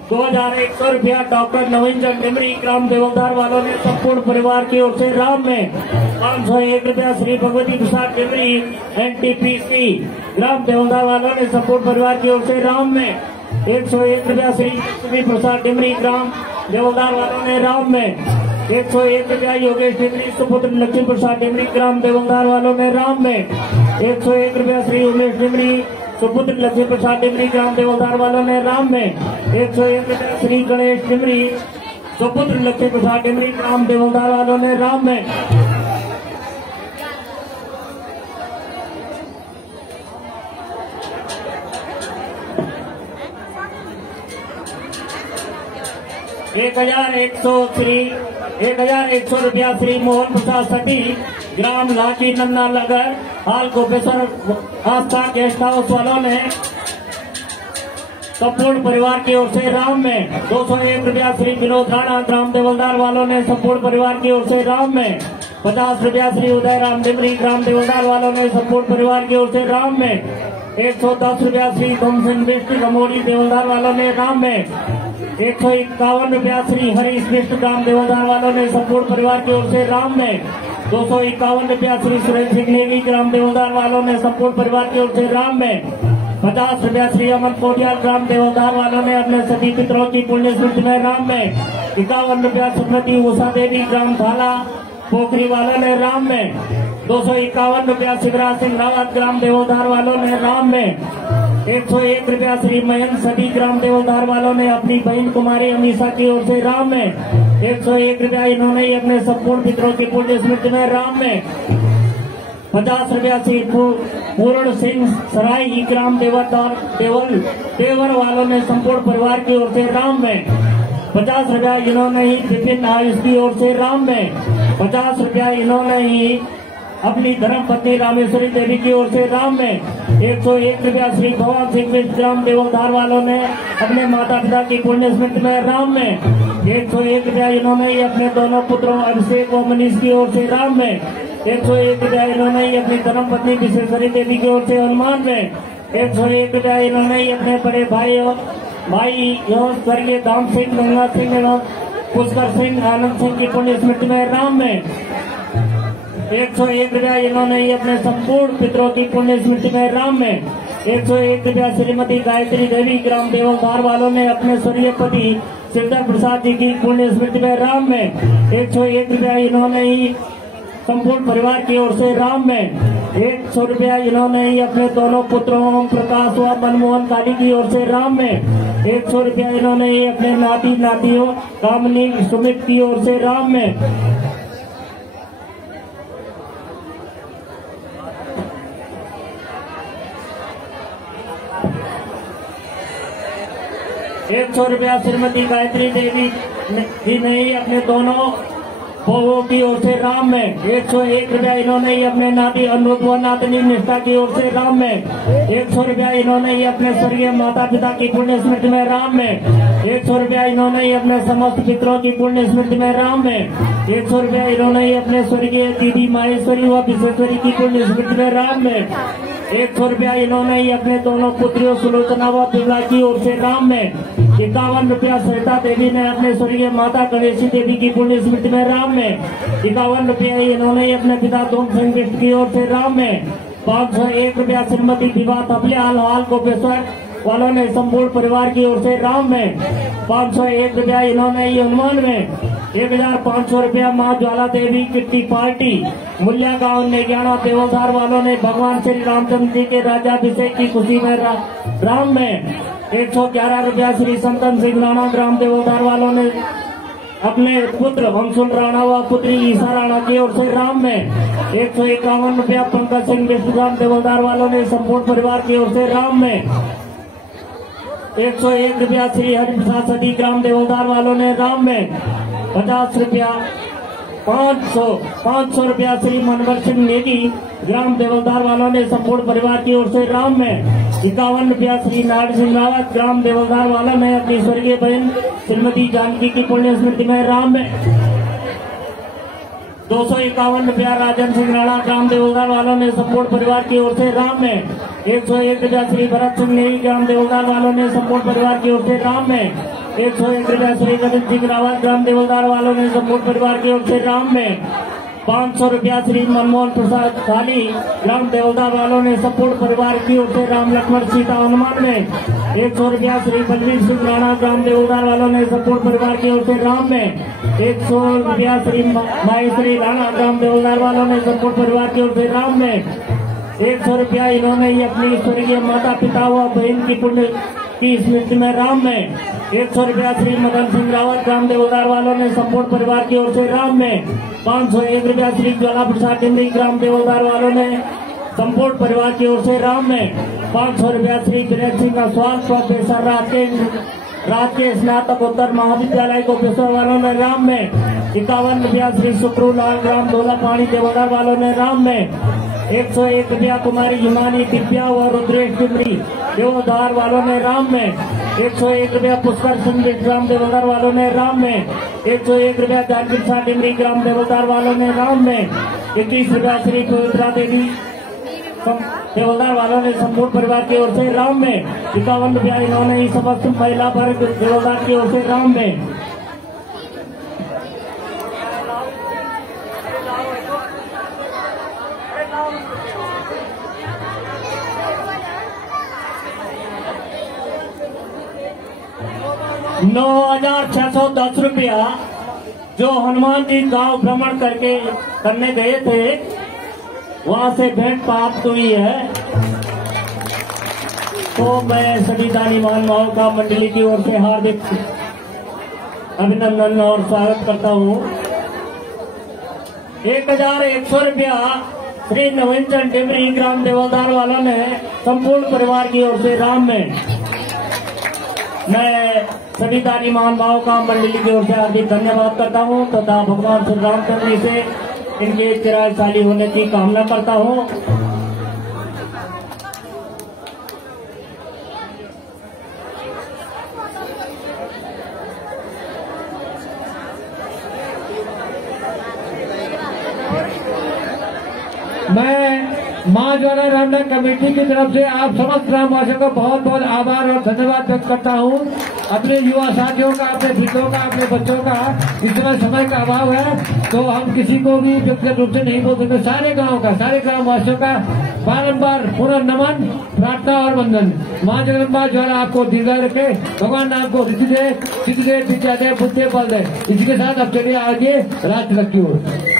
2100 रुपया डॉक्टर नवीन चंद डिमरी ग्राम देवलधार वालों ने संपूर्ण परिवार की ओर से राम में 501 रुपया श्री भगवती प्रसाद डिमरी NTPC ग्राम देवलधार वालों ने संपूर्ण परिवार की ओर से राम में 101 रुपया श्री प्रसाद डिमरी ग्राम देवलधार वालों ने राम में 101 रुपया योगेश डिमरी सुपुत्र लक्ष्मी प्रसाद डिमरी ग्राम देवलधार वालों ने राम में 101 रुपया श्री उमेश डिमरी सुपुत्र लक्ष्मी प्रसाद डिमरी ग्राम देवलधार वालों ने राम में 101 रुपया श्री गणेश डिमरी सुपुत्र लक्ष्मी प्रसाद डिमरी ग्राम देवलधार वालों ने राम में 1100 रुपया श्री मोहन प्रसाद सटी ग्राम लाठी नन्ना नगर हाल गोपेश्वर आस्था गेस्ट हाउस वालों ने संपूर्ण परिवार की ओर से राम में 201 रुपया श्री विनोद राणा ग्राम देवलधार वालों ने संपूर्ण परिवार की ओर से राम में 50 रुपया श्री उदय राम डिमरी ग्राम देवलधार वालों ने संपूर्ण परिवार की ओर से राम में 110 रुपया श्री धम सिंह बिष्ट गमोरी देवलधार वालों ने राम में 151 रुपया श्री हरीश बिष्ट ग्राम देवलधार वालों ने संपूर्ण परिवार की ओर से राम में 251 रुपया श्री सुरेश सिंह नेगी ग्राम देवलधार वालों ने संपूर्ण परिवार की ओर से राम में 50 रुपया श्री अमन कोटियाल ग्राम देवलधार वालों ने अपने सभी पितरों की पुण्य स्मृति में राम में 51 रुपया श्रीमती उषा देवी ग्राम थाला पोखरी वालों ने राम में 251 रुपया शिवराज सिंह रावत ग्राम देवलधार वालों ने राम में 101 रुपया श्री मयंक सती ग्राम देवलधार वालों ने अपनी बहन कुमारी अमीषा की ओर से राम में 101 रुपया इन्होंने अपने संपूर्ण पितरों की पुण्य स्मृति में राम में 50 रुपया श्री पूर्ण सिंह सराई ग्राम देवर वालों ने संपूर्ण परिवार की ओर से राम में 50 रुपया इन्होंने ही विपिन आयुष की ओर से राम में 50 रुपया इन्होंने ही अपनी धर्म पत्नी रामेश्वरी देवी की ओर से राम में 101 रुपया श्री भगवान सिंह बिष्ट ग्राम देवलधार वालों ने अपने माता पिता की पुण्य स्मृति में राम में 101 रुपया इन्होंने ही अपने दोनों पुत्रों अभिषेक और मनीष की ओर से राम में 101 रुपया इन्होंने ही अपनी धर्म पत्नी विश्वेश्वरी देवी की ओर से हनुमान में 101 रुपया इन्होंने ही अपने बड़े भाई एवं स्वर्गीय धाम सिंह गंगा सिंह एवं पुष्कर सिंह आनंद सिंह की पुण्य स्मृति में राम में 101 रुपया इन्होंने ही अपने संपूर्ण पितरों की पुण्य स्मृति में राम में 101 रुपया श्रीमती गायत्री देवी ग्राम देवलधार वालों ने अपने स्वर्गीय पति सिद्धर प्रसाद जी की पुण्य स्मृति में राम में 101 रुपया इन्होंने ही संपूर्ण परिवार की ओर से राम में 100 रुपया इन्होंने ही अपने दोनों पुत्रों ओम प्रकाश व मनमोहन काली की ओर से राम में 100 रुपया इन्होंने ही अपने नाती नातियों कामनी सुमित की ओर से राम में 100 रुपया श्रीमती गायत्री देवी भी नहीं अपने दोनों बहुओं की ओर से राम में 101 रुपया इन्होंने ही अपने नाती अनुरूप व नातनी निष्ठा की ओर से राम में 100 रुपया इन्होंने ही अपने स्वर्गीय माता पिता की पुण्य स्मृति में राम में 100 रुपया इन्होंने ही अपने समस्त पितरों की पुण्य स्मृति में राम में 100 रुपया इन्होंने ही अपने स्वर्गीय दीदी माहेश्वरी व विश्वेश्वरी की पुण्य स्मृति में राम में 100 रुपया इन्होंने ही अपने दोनों पुत्रियों सुलोचना व बिमला की ओर से राम में 51 रुपया सरिता देवी ने अपने स्वर्गीय माता गणेशी देवी की पुण्य स्मृति में राम में 51 रुपया इन्होंने ही अपने पिता धूम सिंह बिष्ट की ओर से राम में 501 रुपया श्रीमती विवाह तबलिया हाल गोपेश्वर वालों ने संपूर्ण परिवार की ओर से राम में 501 रुपया इन्होंने ही हनुमान में 1500 रुपया माँ ज्वाला देवी किट्टी पार्टी मुल्या गांव नेग्याना देवोधार वालों ने भगवान श्री रामचंद्र जी के राज्याभिषेक की खुशी में राम में 111 रुपया श्री संतन सिंह राणा ग्राम देवोधार वालों ने अपने पुत्र वंशुल राणा व पुत्री ईसा राणा की ओर से राम में 151 रुपया पंकज सिंह विष्णुग्राम देवोधार वालों ने संपूर्ण परिवार की ओर से राम में 101 रुपया श्री हरिप्रसाद सदी ग्राम देवोधार वालों ने राम में 50 रुपया 500 रुपया श्री मनवर सिंह नेगी ग्राम देवोधार वालों ने संपूर्ण परिवार की ओर से राम में 51 रुपया श्री नारायण सिंह रावत ग्राम देवोधार वालों ने अपनी स्वर्गीय बहन श्रीमती जानकी की पुण्य स्मृति में राम में 251 रुपया राजन सिंह राणा ग्राम देवोधार वालों ने संपूर्ण परिवार की ओर से राम में 101 रुपया श्री भरत सिंह नेगी ग्राम देवोधार वालों ने संपूर्ण परिवार की ओर से राम में 101 रुपया श्री गणेश सिंह रावत ग्राम देवोधार वालों ने संपूर्ण परिवार की ओर से राम में 500 रुपया श्री मनमोहन प्रसाद खाली ग्राम देवोधार वालों ने संपूर्ण परिवार की ओर से राम लक्ष्मण सीता हनुमान में 100 रुपया श्री बलवीर सिंह राणा ग्राम देवोधार वालों ने संपूर्ण परिवार की ओर से राम में 100 रुपया श्री माहेश्वरी राणा ग्राम देवोधार वालों ने संपूर्ण परिवार की ओर से राम में 100 रुपया इन्होंने ही अपनी स्वर्गीय माता पिता व बहन की पुण्य की स्मृति में राम में 100 रुपया श्री मदन सिंह रावत ग्राम देवोधार वालों ने संपूर्ण परिवार की ओर से राम में 501 रुपया श्री ज्वाला प्रसाद डिमरी ग्राम देवोधार वालों ने संपूर्ण परिवार की ओर से राम में 500 रुपया श्री विनय सिंह अस्वाल प्रोफेसर राजकीय स्नातकोत्तर महाविद्यालय गोपेश्वर वालों ने राम में 51 रुपया श्री सुक्रू लाल ग्राम धोला पानी देवोधार वालों ने राम में 101 रुपया कुमारी हिमानी दिव्या व रुद्रेश डिमरी देवोधार वालों ने राम में 101 रुपया पुष्कर सिंह ग्राम देवोधार वालों ने राम में 101 रुपया जानकी शाह डिमरी ग्राम देवोधार वालों ने राम में 21 रुपया श्री पवित्रा देवी देवोधार वालों ने संपूर्ण परिवार की ओर से राम में 51 रुपया इन्होंने ही समस्त महिला वर्ग देवोधार की ओर से राम में 9,610 रुपया जो हनुमान जी गांव भ्रमण करने गए थे वहां से भेंट प्राप्त हुई है। तो मैं सभी दानी महानुभावों का मंडली की ओर से हार्दिक अभिनंदन और स्वागत करता हूँ। 1,100 रुपया श्री नवीन चंद डिमरी ग्राम देवोधार वालों ने संपूर्ण परिवार की ओर से राम में मैं सभी दानी महानुभावों का मंडली की ओर से हार्दिक धन्यवाद करता हूँ तथा भगवान श्री रामचंद्र जी से इनके चिरायशाली होने की कामना करता हूँ। मैं माँ ज्वाला रामनगर कमेटी की तरफ से आप समस्त ग्रामवासियों का बहुत बहुत आभार और धन्यवाद व्यक्त करता हूँ। अपने युवा साथियों का, अपने मित्रों का, अपने बच्चों का इस समय का अभाव है तो हम किसी को भी व्यक्तिगत रूप से नहीं बोल सकते। सारे गाँव का, सारे ग्रामवासियों का बारम्बार पुनर्नमन, प्रार्थना और वंदन। माँ जगदम्बा ज्वाला आपको दीर्घायु रखे, भगवान आपको रिद्धि दे, सिद्धि दे, विद्या दे, बुद्धि बल दे। इसी के साथ अब चलिए आगे राष्ट्र की ओर।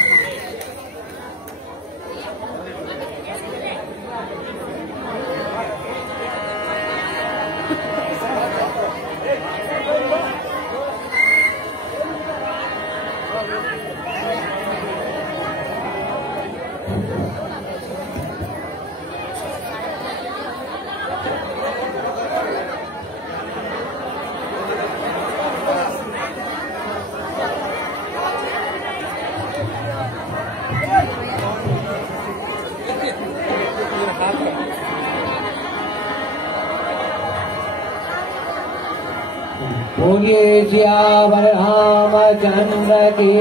बोलिए सियावर रामचंद्र की,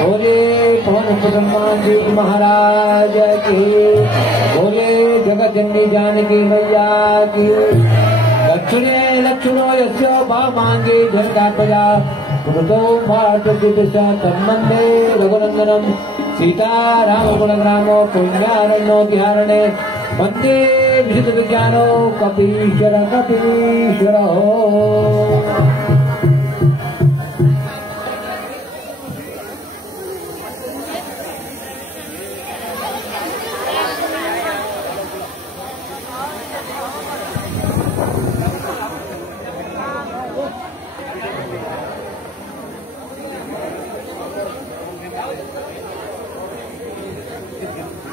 बोलिए पवन पुत्र हनुमान जी महाराज की, बोलिए जगत जननी जानकी मैया की। दक्षिणे लक्ष्मणो यस्य भामांगे जगता प्रजा पुरुषो भारतस्य तन्मन्ये रघुनंदनम सीताराम गुणग्रामो पुण्यारण्यो विहारणे वंदे विशुद्ध विज्ञानो कपीश्वर कपीश्वर हो।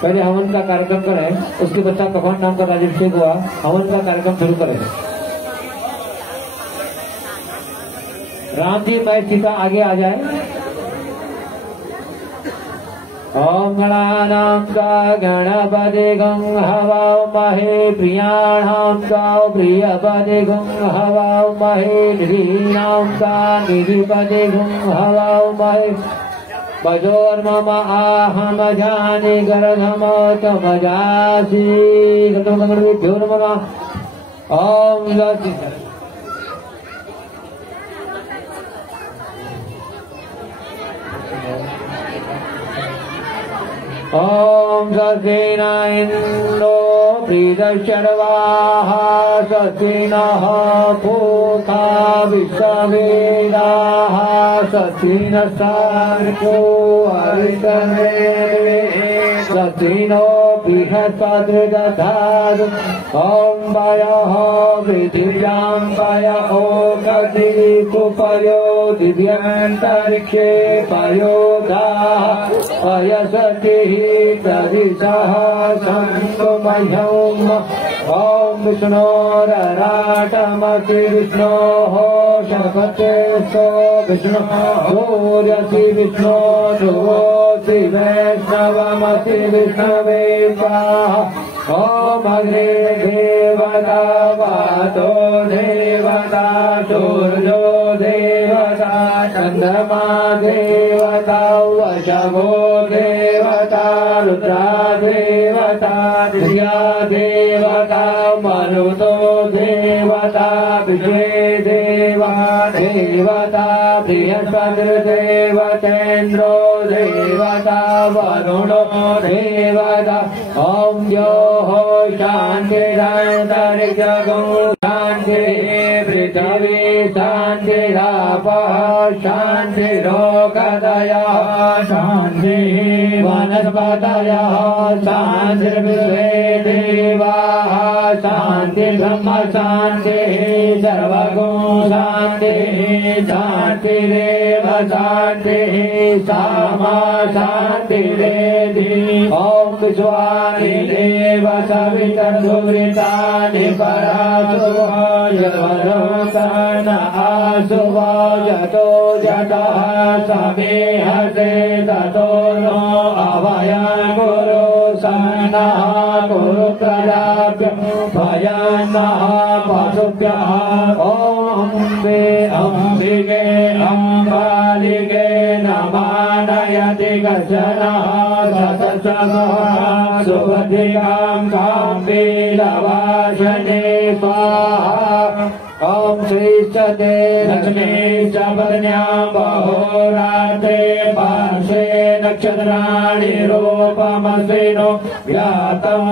पहले हवन का कार्यक्रम करें, उसके बच्चा भगवान नाम का राज्यभिषेक हुआ, हवन का कार्यक्रम शुरू करें। राम जी मैं सीता आगे आ जाए। ओम गणानां च गणपति गं हवामहे प्रियाणां च प्रियपति गं हवामहे निधीनां च निधिपति गं हवामहे बजोर्मम आहम जाने गर्धम तमजासी गणपतिभ्यो नमः। ओम ओम सस्तेन इंद्रो प्रीतशर्वाः सस्तेन पूषा विश्ववेदाः सस्तेन सार्को अरिष्टनेमिः सस्तेनो बृहस्पतिर्दधातु। ओम वायः पृथिव्यां पयो गतिरिषु पयो दिव्यान्तरिक्षे पयोगाः पयसतिः तदिशः सन्तुमह्यम्। ओम विष्णोरराटमसि विष्णोः शपथेस्तो विष्णुः सूर्यसि विष्णो ध्रुवोऽसि वैष्णवमसि विष्णवे स्वाहा। ओम अग्रे देवता वातो देवता सूर्यो देवता चन्द्रमा देवता वशवो देवता रुद्रा देवता दिव्या देवता मरुतो देवता विश्वे देवा देवता बृहस्पतिर्देवतेन्द्रो देवता वरुणो देवता। ओम यो हो शान्तिरन्तरिक्षगो शान्तिः पृथिवी शान्तिरापः शान्तिरोगदयः शान्तिः वनस्पतयः शान्तिर्विश्वे देवाः शान्तिर्ब्रह्म शान्तिः सर्वगो शान्तिः शान्तिरेव शान्तिः सामा शान्तिरेधि। ओम विश्वानि देव सवितर्सुवृतानि परासुवायवरोतन आसुवायतो जतः समेहसे ततो नो अभयं कुरु सन्नः कुरु प्रजाभ्यः भयान्नः पशुभ्यः। ओम अम्बिके अम्बालिके नमानयति कश्चनः सतसमः सुभद्रिकां काम्बीलवासने स्वाहा। ओम श्रीश्चते लक्ष्मी च पत्न्यां बहोरात्रे पार्श्वे नक्षत्राणि रूपमस्विनो व्यातं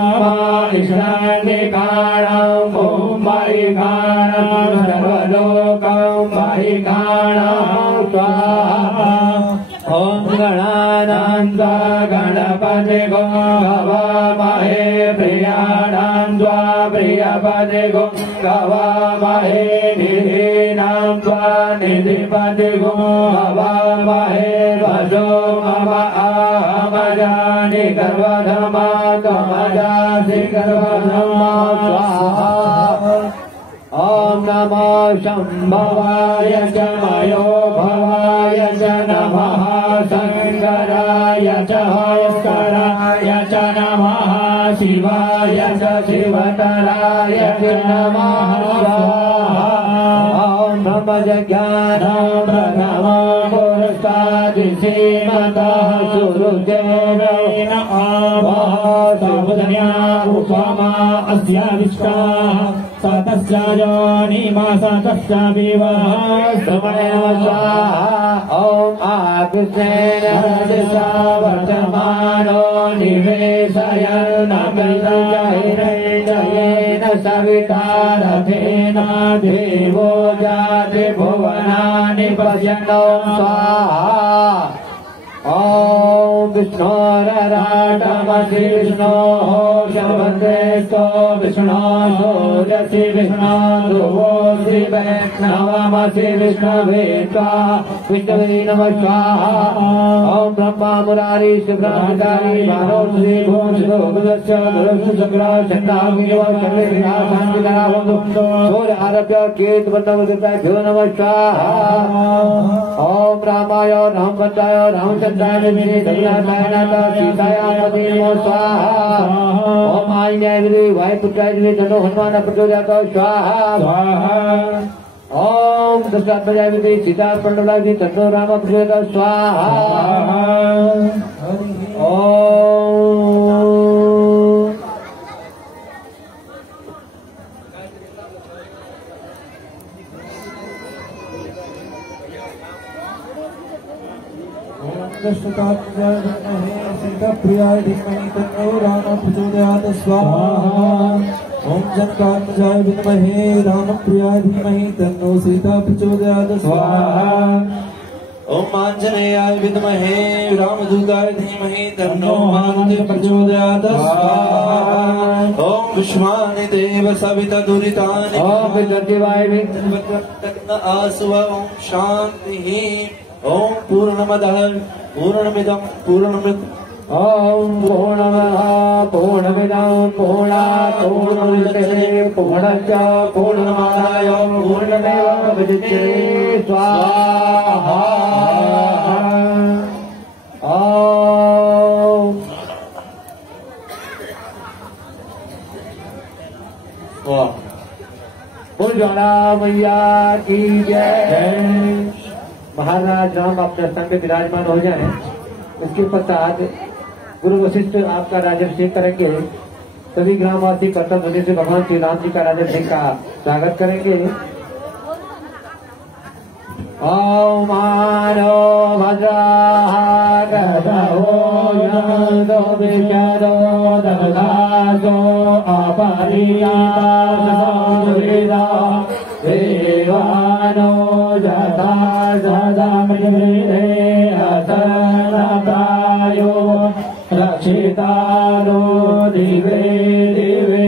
महिषान्निकाणां भूमहिकाणां सर्वलोकं महिकाणां स्वाहा। ओम गणानां च गणपतिगो हवामहे प्रियाणां त्वा प्रियपतिगो हवामहे निधीनां त्वा निधिपतिगो हवामहे वजो मम आहमजानि गर्वधमा कमजासि गर्वधमा स्वाहा। ओम नमो शंभवाय च मयो भवाय च नमः शंकराय च हयस्कराय च नमः शिवाय च शिवतराय च नमः स्वाहा। ज्ञान प्रथम पुरस्कार श्रीमतः सुरुचेन आवासुधन्या उपमा अस्याविष्टाः सतस्य योनिमा सतस्य विवाह समयो स्वाहा ॐ आकृष्णेन वर्तमानो निवेशयन् जयेन सविता रथेन देवो जाति भुवनानि पश्यन्तो स्वाहा ॐ विष्णोरराटमसि विष्णोः शर्वन्देस्तो विष्णोरसि विष्णो ध्रुवो श्रीवैष्णवमसि विष्णवे विष्णवे नमः स्वाहा ॐ ब्रह्मा मुरारी शिवराधारी भारो श्री भूषो गुरुस्य गुरुस्य चक्र चन्दामिव सर्वे विनाशान्तिकरावन्तु सूर्य आरभ्य केत बन्धवदेवताभ्यो नमः स्वाहा ॐ रामाय रामभद्राय रामचन्द्राय मेरे दयानाय सीताय पति नमो स्वाहा ओम आञ्जनेय विदे वायुपुत्राय विदे तन्नो हनुमान प्रचोदयात् स्वाहा ओम दशरथाय विदे सीता प्रणोदाय विदे तन्नो राम प्रचोदयात् स्वाहा ओम प्रियाय धीमहि तन्नो राम प्रचोदयात् स्वाहा ओम जनकात्मजाय विद्महे राम प्रियाय धीमहि तन्नो सीता प्रचोदयात् स्वाहा ओम आंजनेयाय विद्महे रामदूताय धीमहि तन्नो मारुतिः प्रचोदयात् स्वाहा ओम विश्वानि देव सविता दुरितानि ओम विद्याय विद्महे आसुव ओम शांतिः ओम पूर्णमदः पूर्णमिदं पूर्णमिदं ओम पूर्णमदः पूर्णमिदं पूर्णात् पूर्णमुदच्यते पूर्णस्य पूर्णमादाय पूर्णमेवावशिष्यते स्वाहा ओम उज्ज्वला मैया की जय। महाराज राम अपने स्थान पे विराजमान हो जाए। इसके पश्चात गुरु वशिष्ठ आपका राजअभिषेक करेंगे। सभी ग्रामवासी कर्तव्य बुद्धि से भगवान श्री राम जी का राजअभिषेक का स्वागत करेंगे। ओम मानो भद्राः गतहो विषदो ददासो अपरियासुरिदा देवानो जथा सदा मृगे असनतायो रक्षितानो दिवे दिवे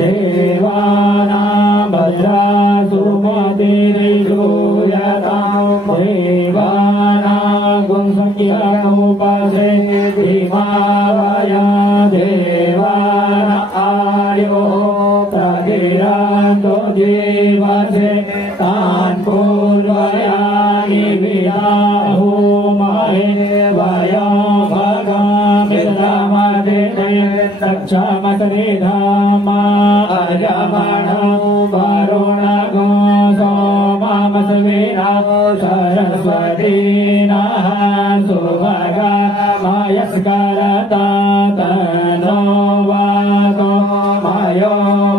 देवानां भद्रासुमतिरिजूयतां देवानां गुणसंख्यामुपसे धीमावया देवान आयो प्रगिरान्तो जीवसे तान् पूर्वयानि वियाहु महे वया भगामिर्रामदेते तक्षमसरिधामा अयमणौ वरुणगो सोममसवीरा सरस्वतीनः सुभगा मयस्करता तनो वातो मयो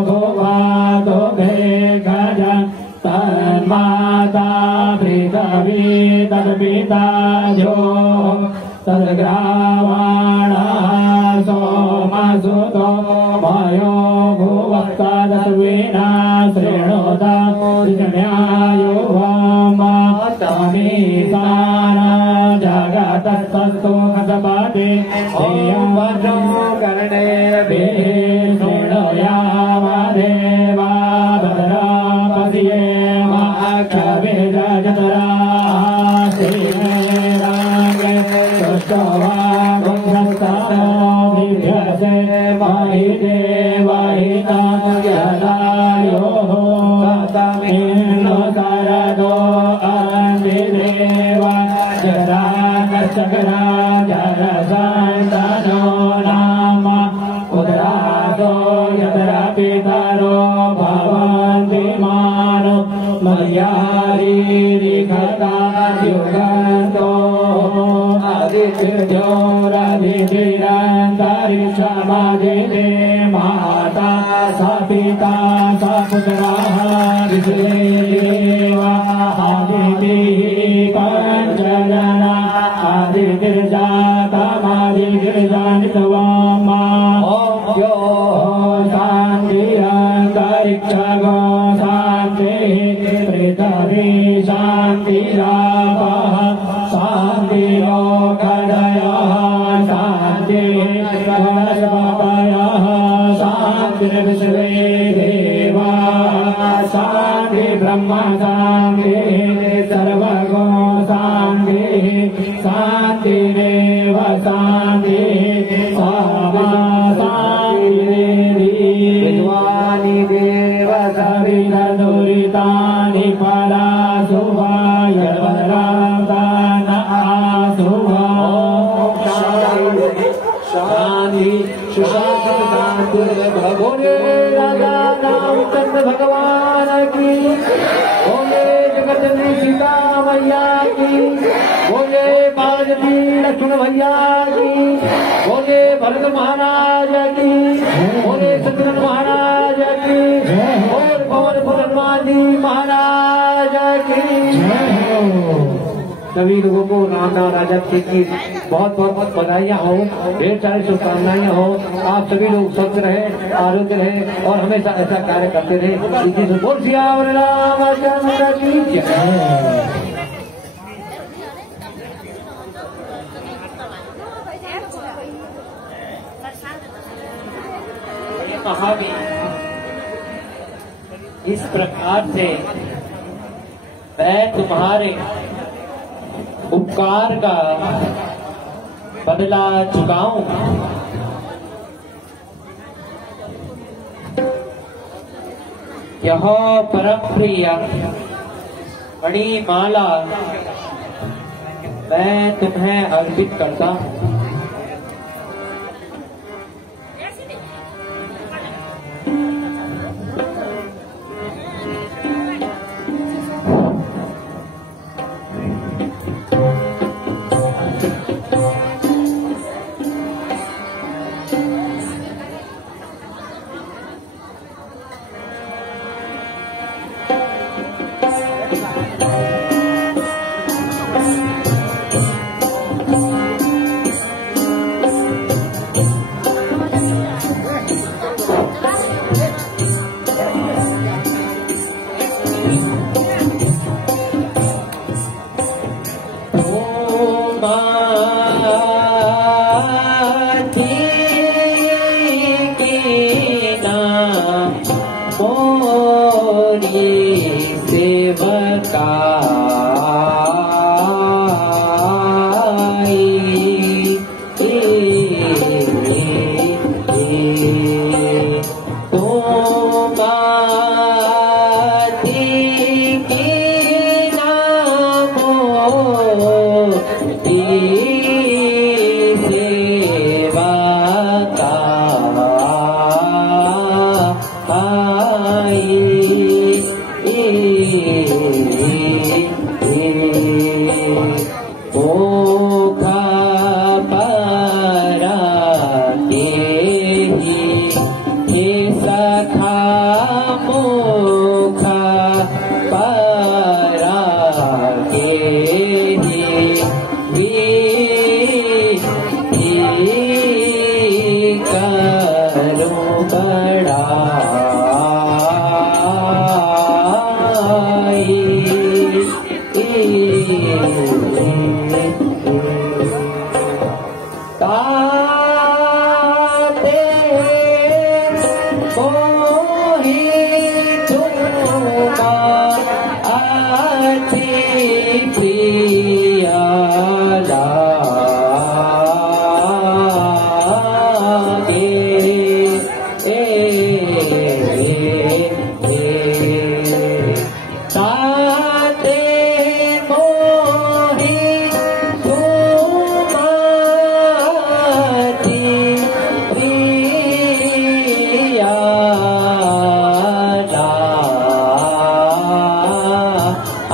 भुवातो भेषज तन्माता पृथिवी तद्पिता जो तद्ग्रावाणः सोमसुतो मयो भुवस्तदस्विना शृणुता न्यायो वामातमीसाना जगतस्तु हसपते वनो कर्णे शृणुयामदेवा भद्रापतिये महाकविरजतरा श्रीराङ्गस्तवागुंसस्ताभिभ्यसे महि देवहितायो तमेनो सरदो अन्विदेव जराकचकरा जरसन्तनो नाम उदरादो यद्रा पितरो भवन्ति मानो मय्यारी सा पिता सा पुत्राः ऋषिदेवा आदिति पंचजना आदिगिर्जातमादिगिर्जानितवामा यो शान्तिरन्तरिक्षगो शान्तिः पृथिवी शान्तिरापः शान्तिलोकदयः शान्तिः वनस्पतयः शान्तिर्विश्वे देवाः शान्ति ब्रह्म शान्तिः सर्वगो शान्तिः शान्तिरेव शान्तिः सामा शान्तिरेवि विद्वानि देव सविदुरितानि पराशुभाय वरादान आशुभा शान्ति सुशासन शांति भगोरे राजा नाम चंद्र भगवान की बोले जगत में सीता मैया की बोले पार्वती लक्ष्मण भैया की बोले भरत महाराज की बोले सत्यनारायण महाराज की और पवन हनुमान जी महाराज की। सभी लोगों को राम राम राजा की बहुत बहुत बधाइयाँ हो, ढेर सारी शुभकामनाएं हो। आप सभी लोग स्वस्थ रहे, आरोग्य रहे और हमेशा ऐसा कार्य करते रहे। इसी से बोल सियावर रामचंद्र की जय। महावीर इस प्रकार से मैं तुम्हारे उपकार का बदला चुकाऊं। यह परम प्रिय मणिमाला मैं तुम्हें अर्पित करता हूँ।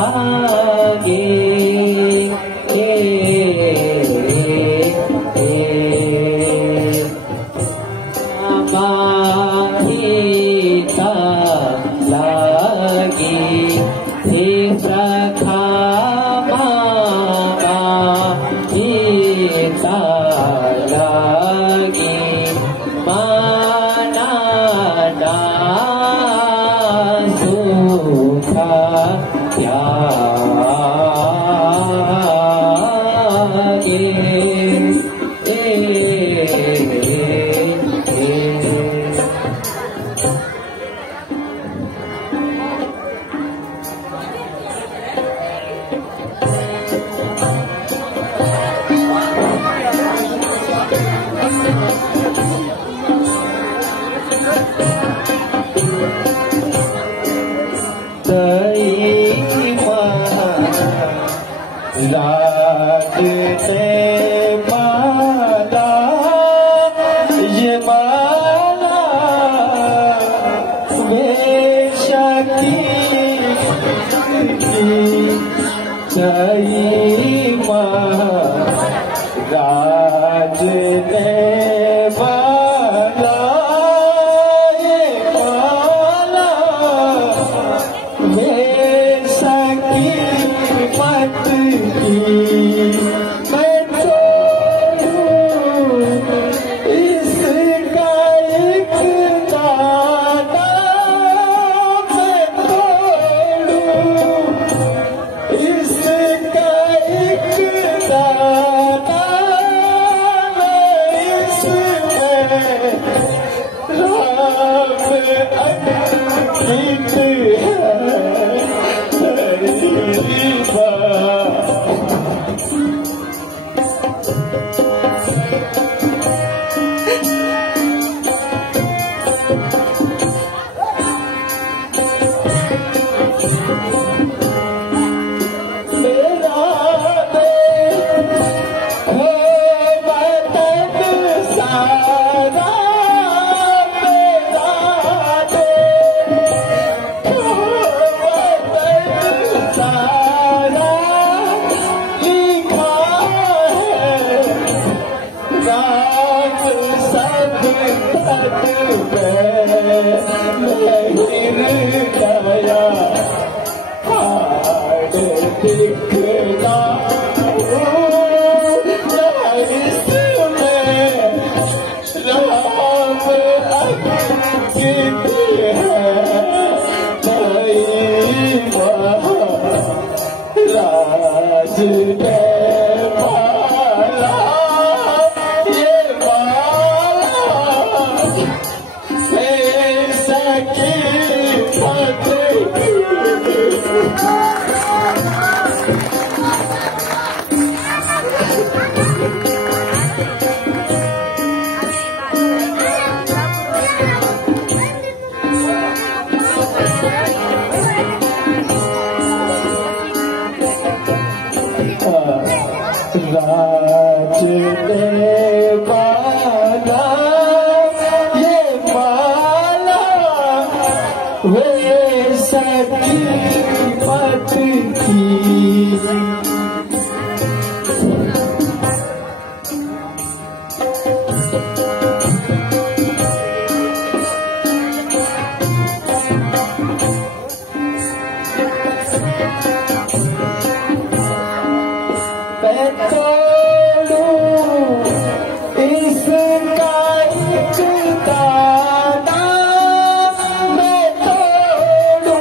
आगे गीता लागी हे सखा मामा गीता लागी माना ना सुखा राज से माला ये माला बेशकी सही राज ने माला ये माला बेशकी मत की मैं छोड़ूं इसका एक दाना मैं छोड़ूं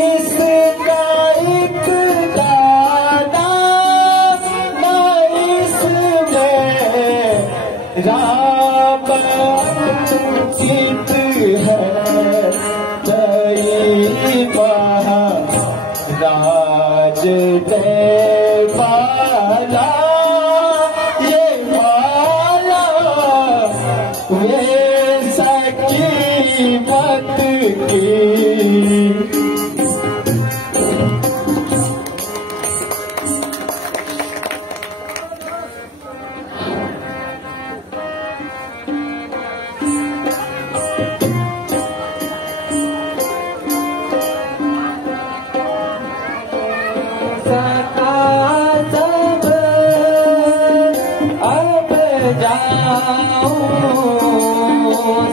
इसका एक दाना मैं इसमें राम अंकित राज ने माला ये माला वे सकी मत की राम अंकित है जय महाराज ने माला ये माला वे सकी मत की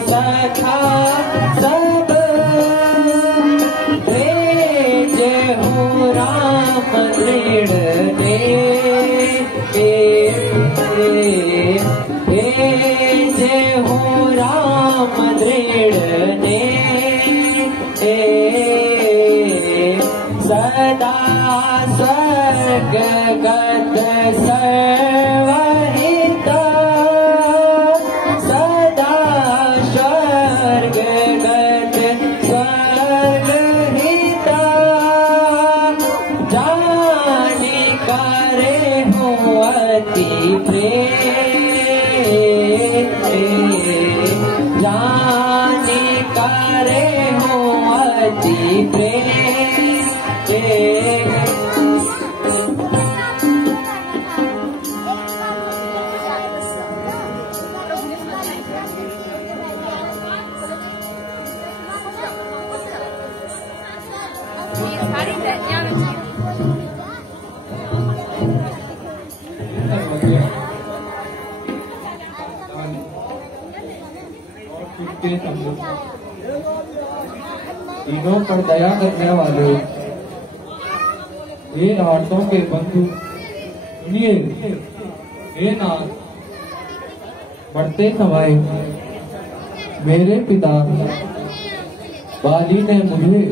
सखा सदा सर्गगत सर्वहित सदा स्वर्गगत स्वर्गहित जानी करे हो अति प्रेम जानी करे हो अति प्रेम तीनों पर दया करने वाले हे नाथों के बंधु सुनिए। हे नाथ बढ़ते नवाए मेरे पिता बाली ने मुझे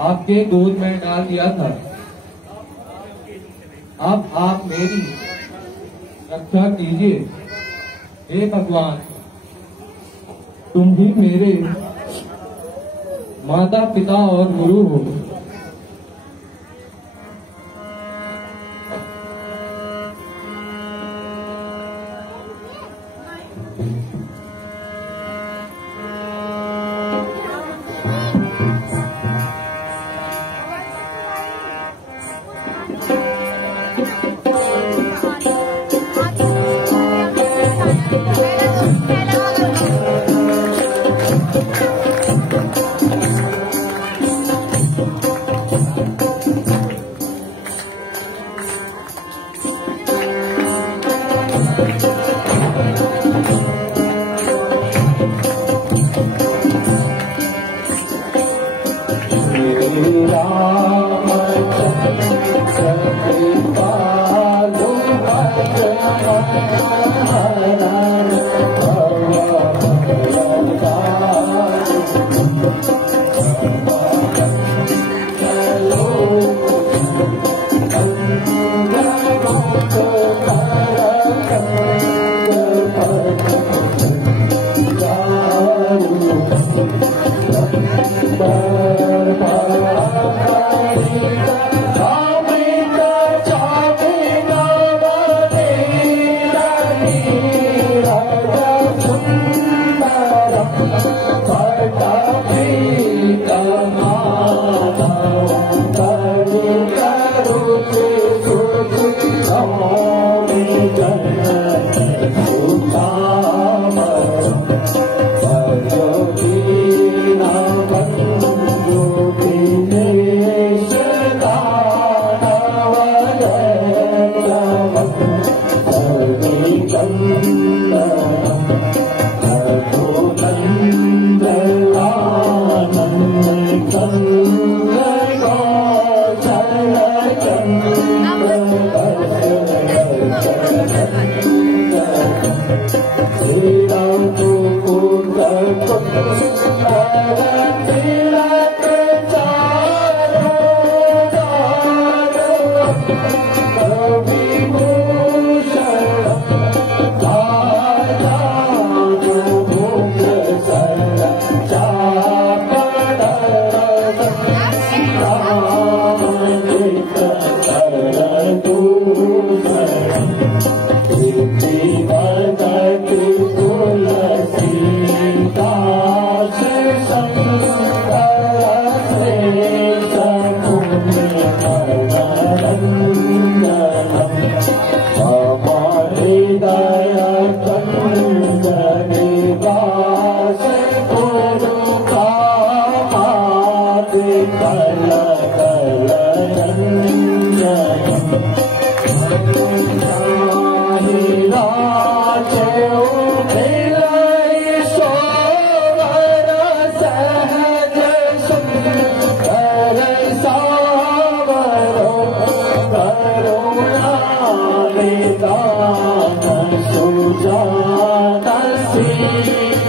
आपके गोद में डाल दिया था। अब आप मेरी रक्षा कीजिए। हे भगवान तुम ही मेरे माता पिता और गुरु हो।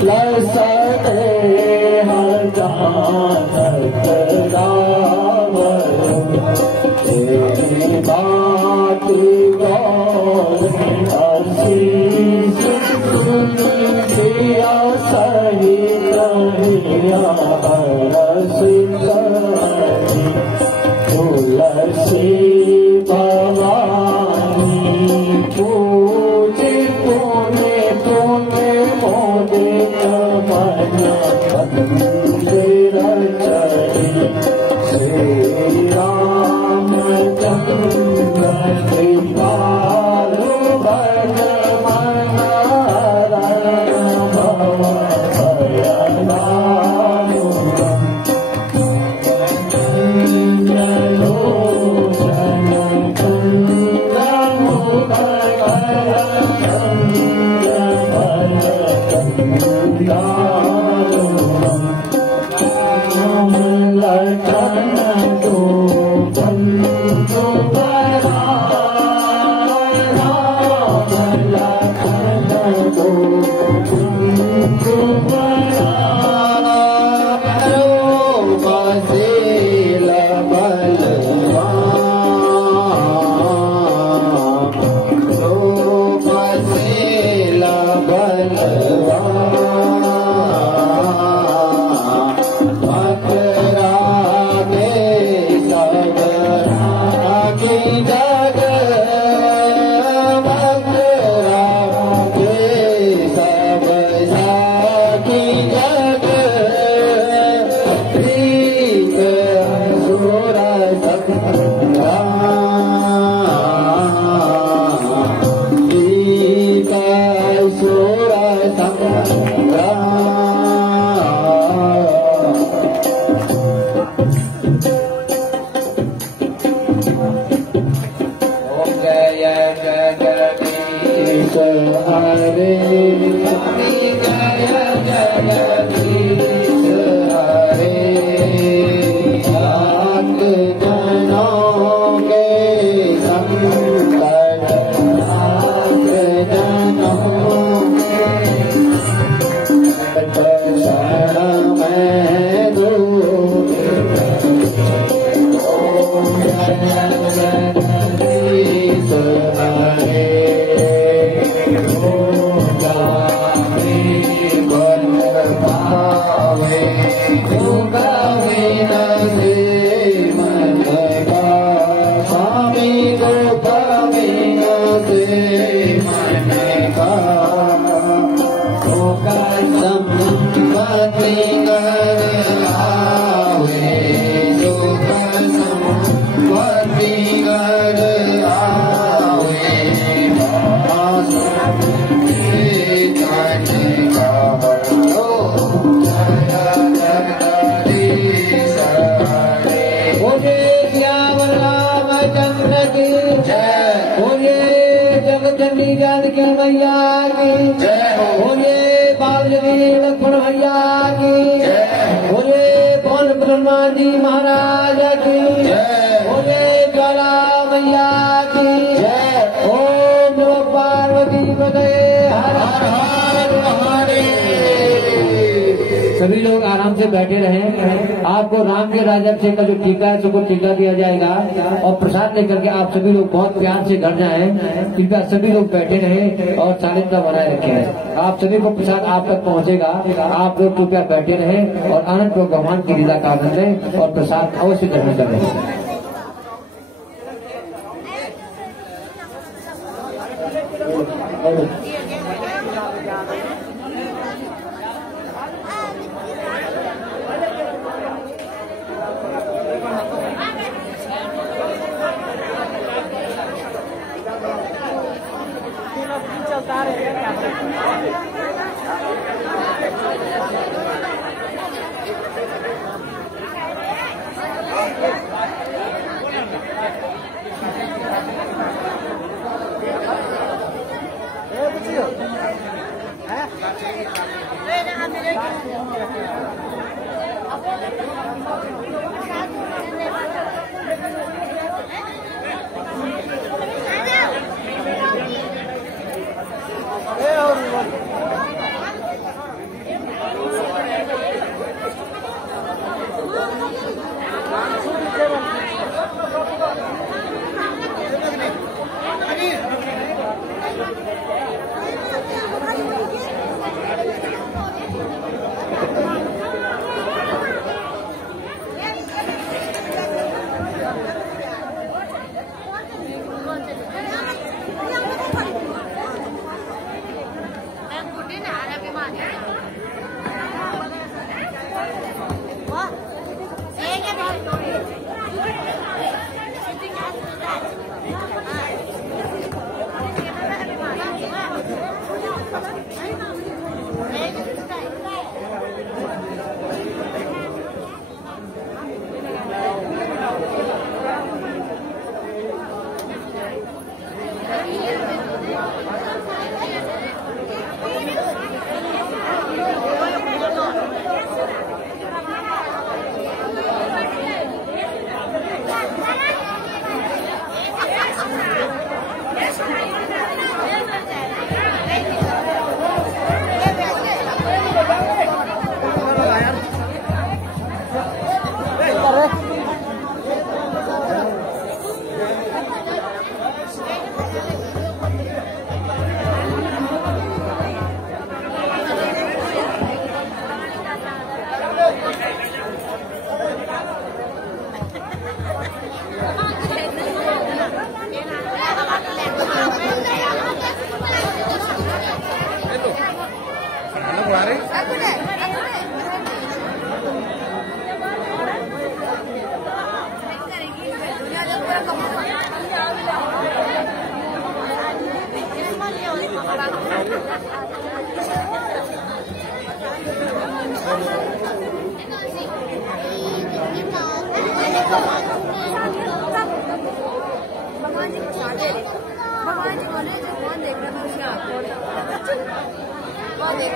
लसते हर सभी लोग आराम से बैठे रहें। आपको राम के राज्याभिषेक का जो टीका है सबको टीका दिया जाएगा और प्रसाद लेकर के आप सभी लोग बहुत प्यार से घर जाएं। कृपया सभी लोग बैठे रहें और शालीनता बनाए रखें। आप सभी को प्रसाद आप तक पहुंचेगा। आप लोग कृपया बैठे रहें और आनंद को भगवान की लीला का आनंद लें और प्रसाद अवश्य ग्रहण करें। भगवान जी को साथ दे भगवान जी बोले जो कौन देख रहा था उसके हाथ कौन देख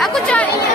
Aku cari